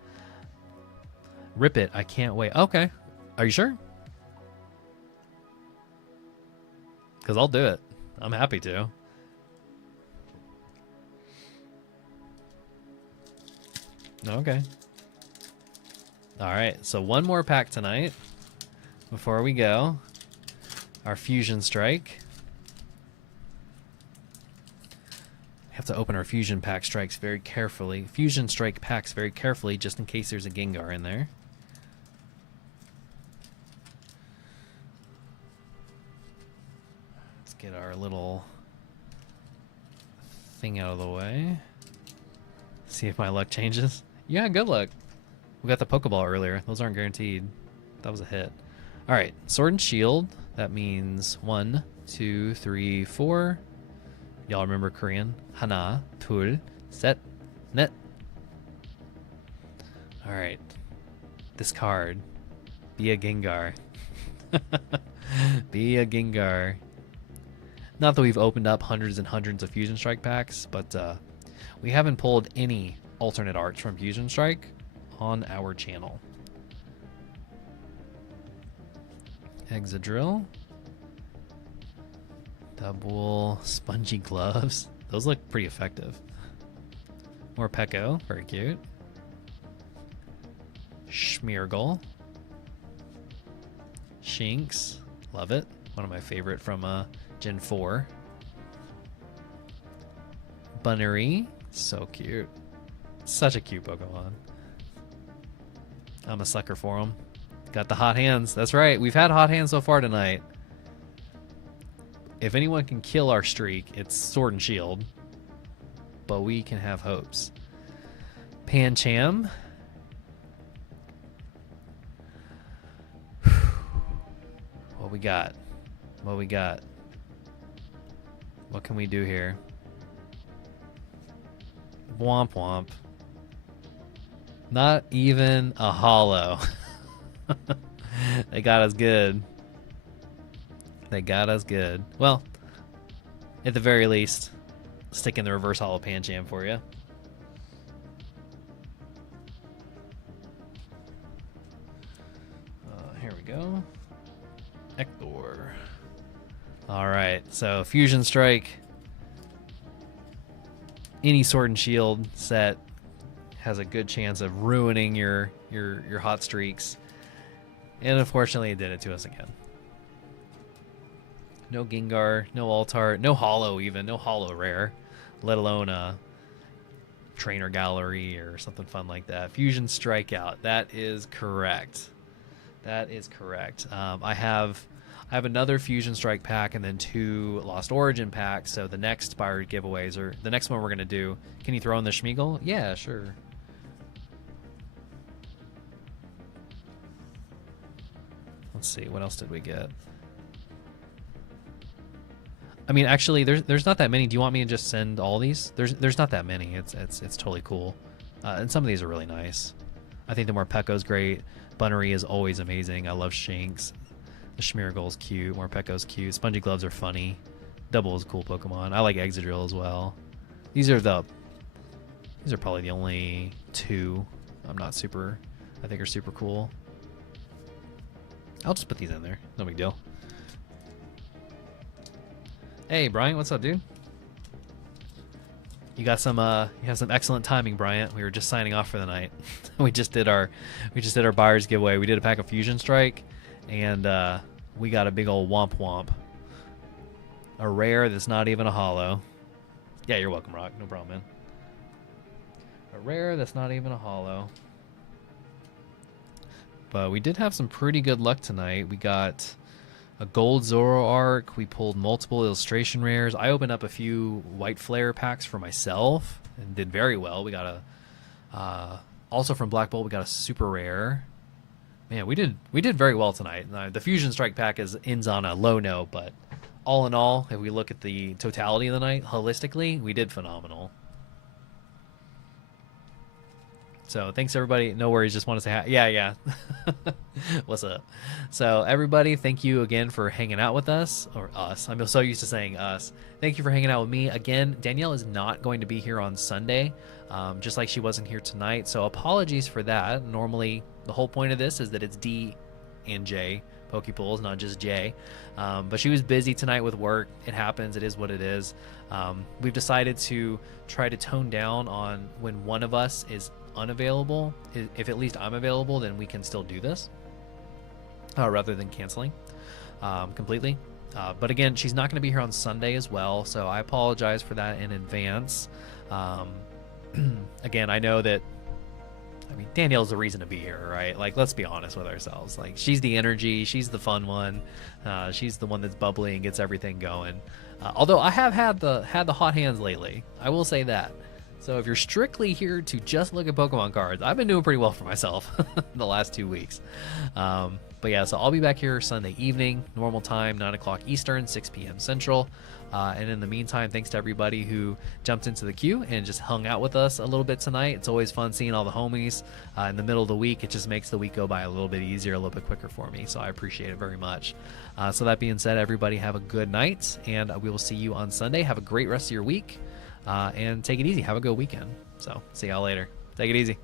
Rip it. I can't wait. Okay. Are you sure? Because I'll do it. I'm happy to. Okay. All right. So one more pack tonight before we go. Our Fusion Strike. We have to open our Fusion Pack Strikes very carefully. Fusion Strike packs very carefully just in case there's a Gengar in there. Get our little thing out of the way. See if my luck changes. Yeah, good luck. We got the Pokeball earlier. Those aren't guaranteed. That was a hit. All right, Sword and Shield. That means 1, 2, 3, 4. Y'all remember Korean? Hana, tul, set, net. All right. Discard. Be a Gengar. Be a Gengar. Not that we've opened up hundreds and hundreds of Fusion Strike packs, but we haven't pulled any alternate arts from Fusion Strike on our channel. Exadrill. Double spongy gloves. Those look pretty effective. More Pekko. Very cute. Schmeargle. Shinx. Love it. One of my favorite from Gen 4. Bunnery. So cute. Such a cute Pokemon. I'm a sucker for them. Got the hot hands. That's right. We've had hot hands so far tonight. If anyone can kill our streak, it's Sword and Shield. But we can have hopes. Pancham. got? What we got? What can we do here? Womp womp. Not even a holo. They got us good. They got us good. Well, at the very least, stick in the reverse holo Pancham for you. Here we go. Ector. Alright, so Fusion Strike. Any Sword and Shield set has a good chance of ruining your hot streaks. And unfortunately it did it to us again. No Gengar, no Altart, no holo even, no holo rare, let alone a trainer gallery or something fun like that. Fusion Strikeout, that is correct. That is correct. I have another Fusion Strike pack and then 2 Lost Origin packs. So the next Byard giveaways, or the next one we're gonna do. Can you throw in the Schmeagle? Yeah, sure. Let's see, what else did we get? I mean, actually, there's not that many. Do you want me to just send all these? There's not that many. It's totally cool, and some of these are really nice. I think the Morpeko's great. Bunnery is always amazing. I love Shinx. The Schmeargle's cute. Morpeko's cute. Spongy Gloves are funny. Double is a cool Pokemon. I like Excadrill as well. These are probably the only 2 I think are super cool. I'll just put these in there. No big deal. Hey, Bryant, what's up, dude? You got some you have some excellent timing, Bryant. We were just signing off for the night. we just did our buyers giveaway. We did a pack of Fusion Strike, and we got a big old Womp Womp. A rare that's not even a holo. Yeah, you're welcome, Rock. No problem, man. A rare that's not even a holo. But we did have some pretty good luck tonight. We got a gold Zoroark. We pulled multiple illustration rares. I opened up a few white flare packs for myself and did very well. We got a also from Black Bolt we got a super rare. Man, we did very well tonight. The Fusion Strike pack ends on a low note, but all in all, if we look at the totality of the night holistically, we did phenomenal. So thanks everybody. No worries. Just want to say hi. Yeah. What's up? So everybody, thank you again for hanging out with us, or us. I'm so used to saying us. Thank you for hanging out with me again. Danielle is not going to be here on Sunday, just like she wasn't here tonight. So apologies for that. Normally, the whole point of this is that it's D and J Pokepools, not just J. But she was busy tonight with work. It happens. It is what it is. We've decided to try to tone down on when one of us is unavailable. If at least I'm available, then we can still do this rather than canceling completely. But again, she's not going to be here on Sunday as well, so I apologize for that in advance. Again, I know that, I mean, Danielle's the reason to be here, right? Like, let's be honest with ourselves. Like, she's the energy, she's the fun one, she's the one that's bubbly and gets everything going. Although I have had the hot hands lately, I will say that. So if you're strictly here to just look at Pokemon cards, I've been doing pretty well for myself the last 2 weeks. But yeah, so I'll be back here Sunday evening, normal time, 9 o'clock Eastern, 6 p.m. Central. And in the meantime, thanks to everybody who jumped into the queue and just hung out with us a little bit tonight. It's always fun seeing all the homies in the middle of the week. It just makes the week go by a little bit easier, a little bit quicker for me. So I appreciate it very much. So that being said, everybody have a good night, and we will see you on Sunday. Have a great rest of your week. And take it easy. Have a good weekend. So see y'all later. Take it easy.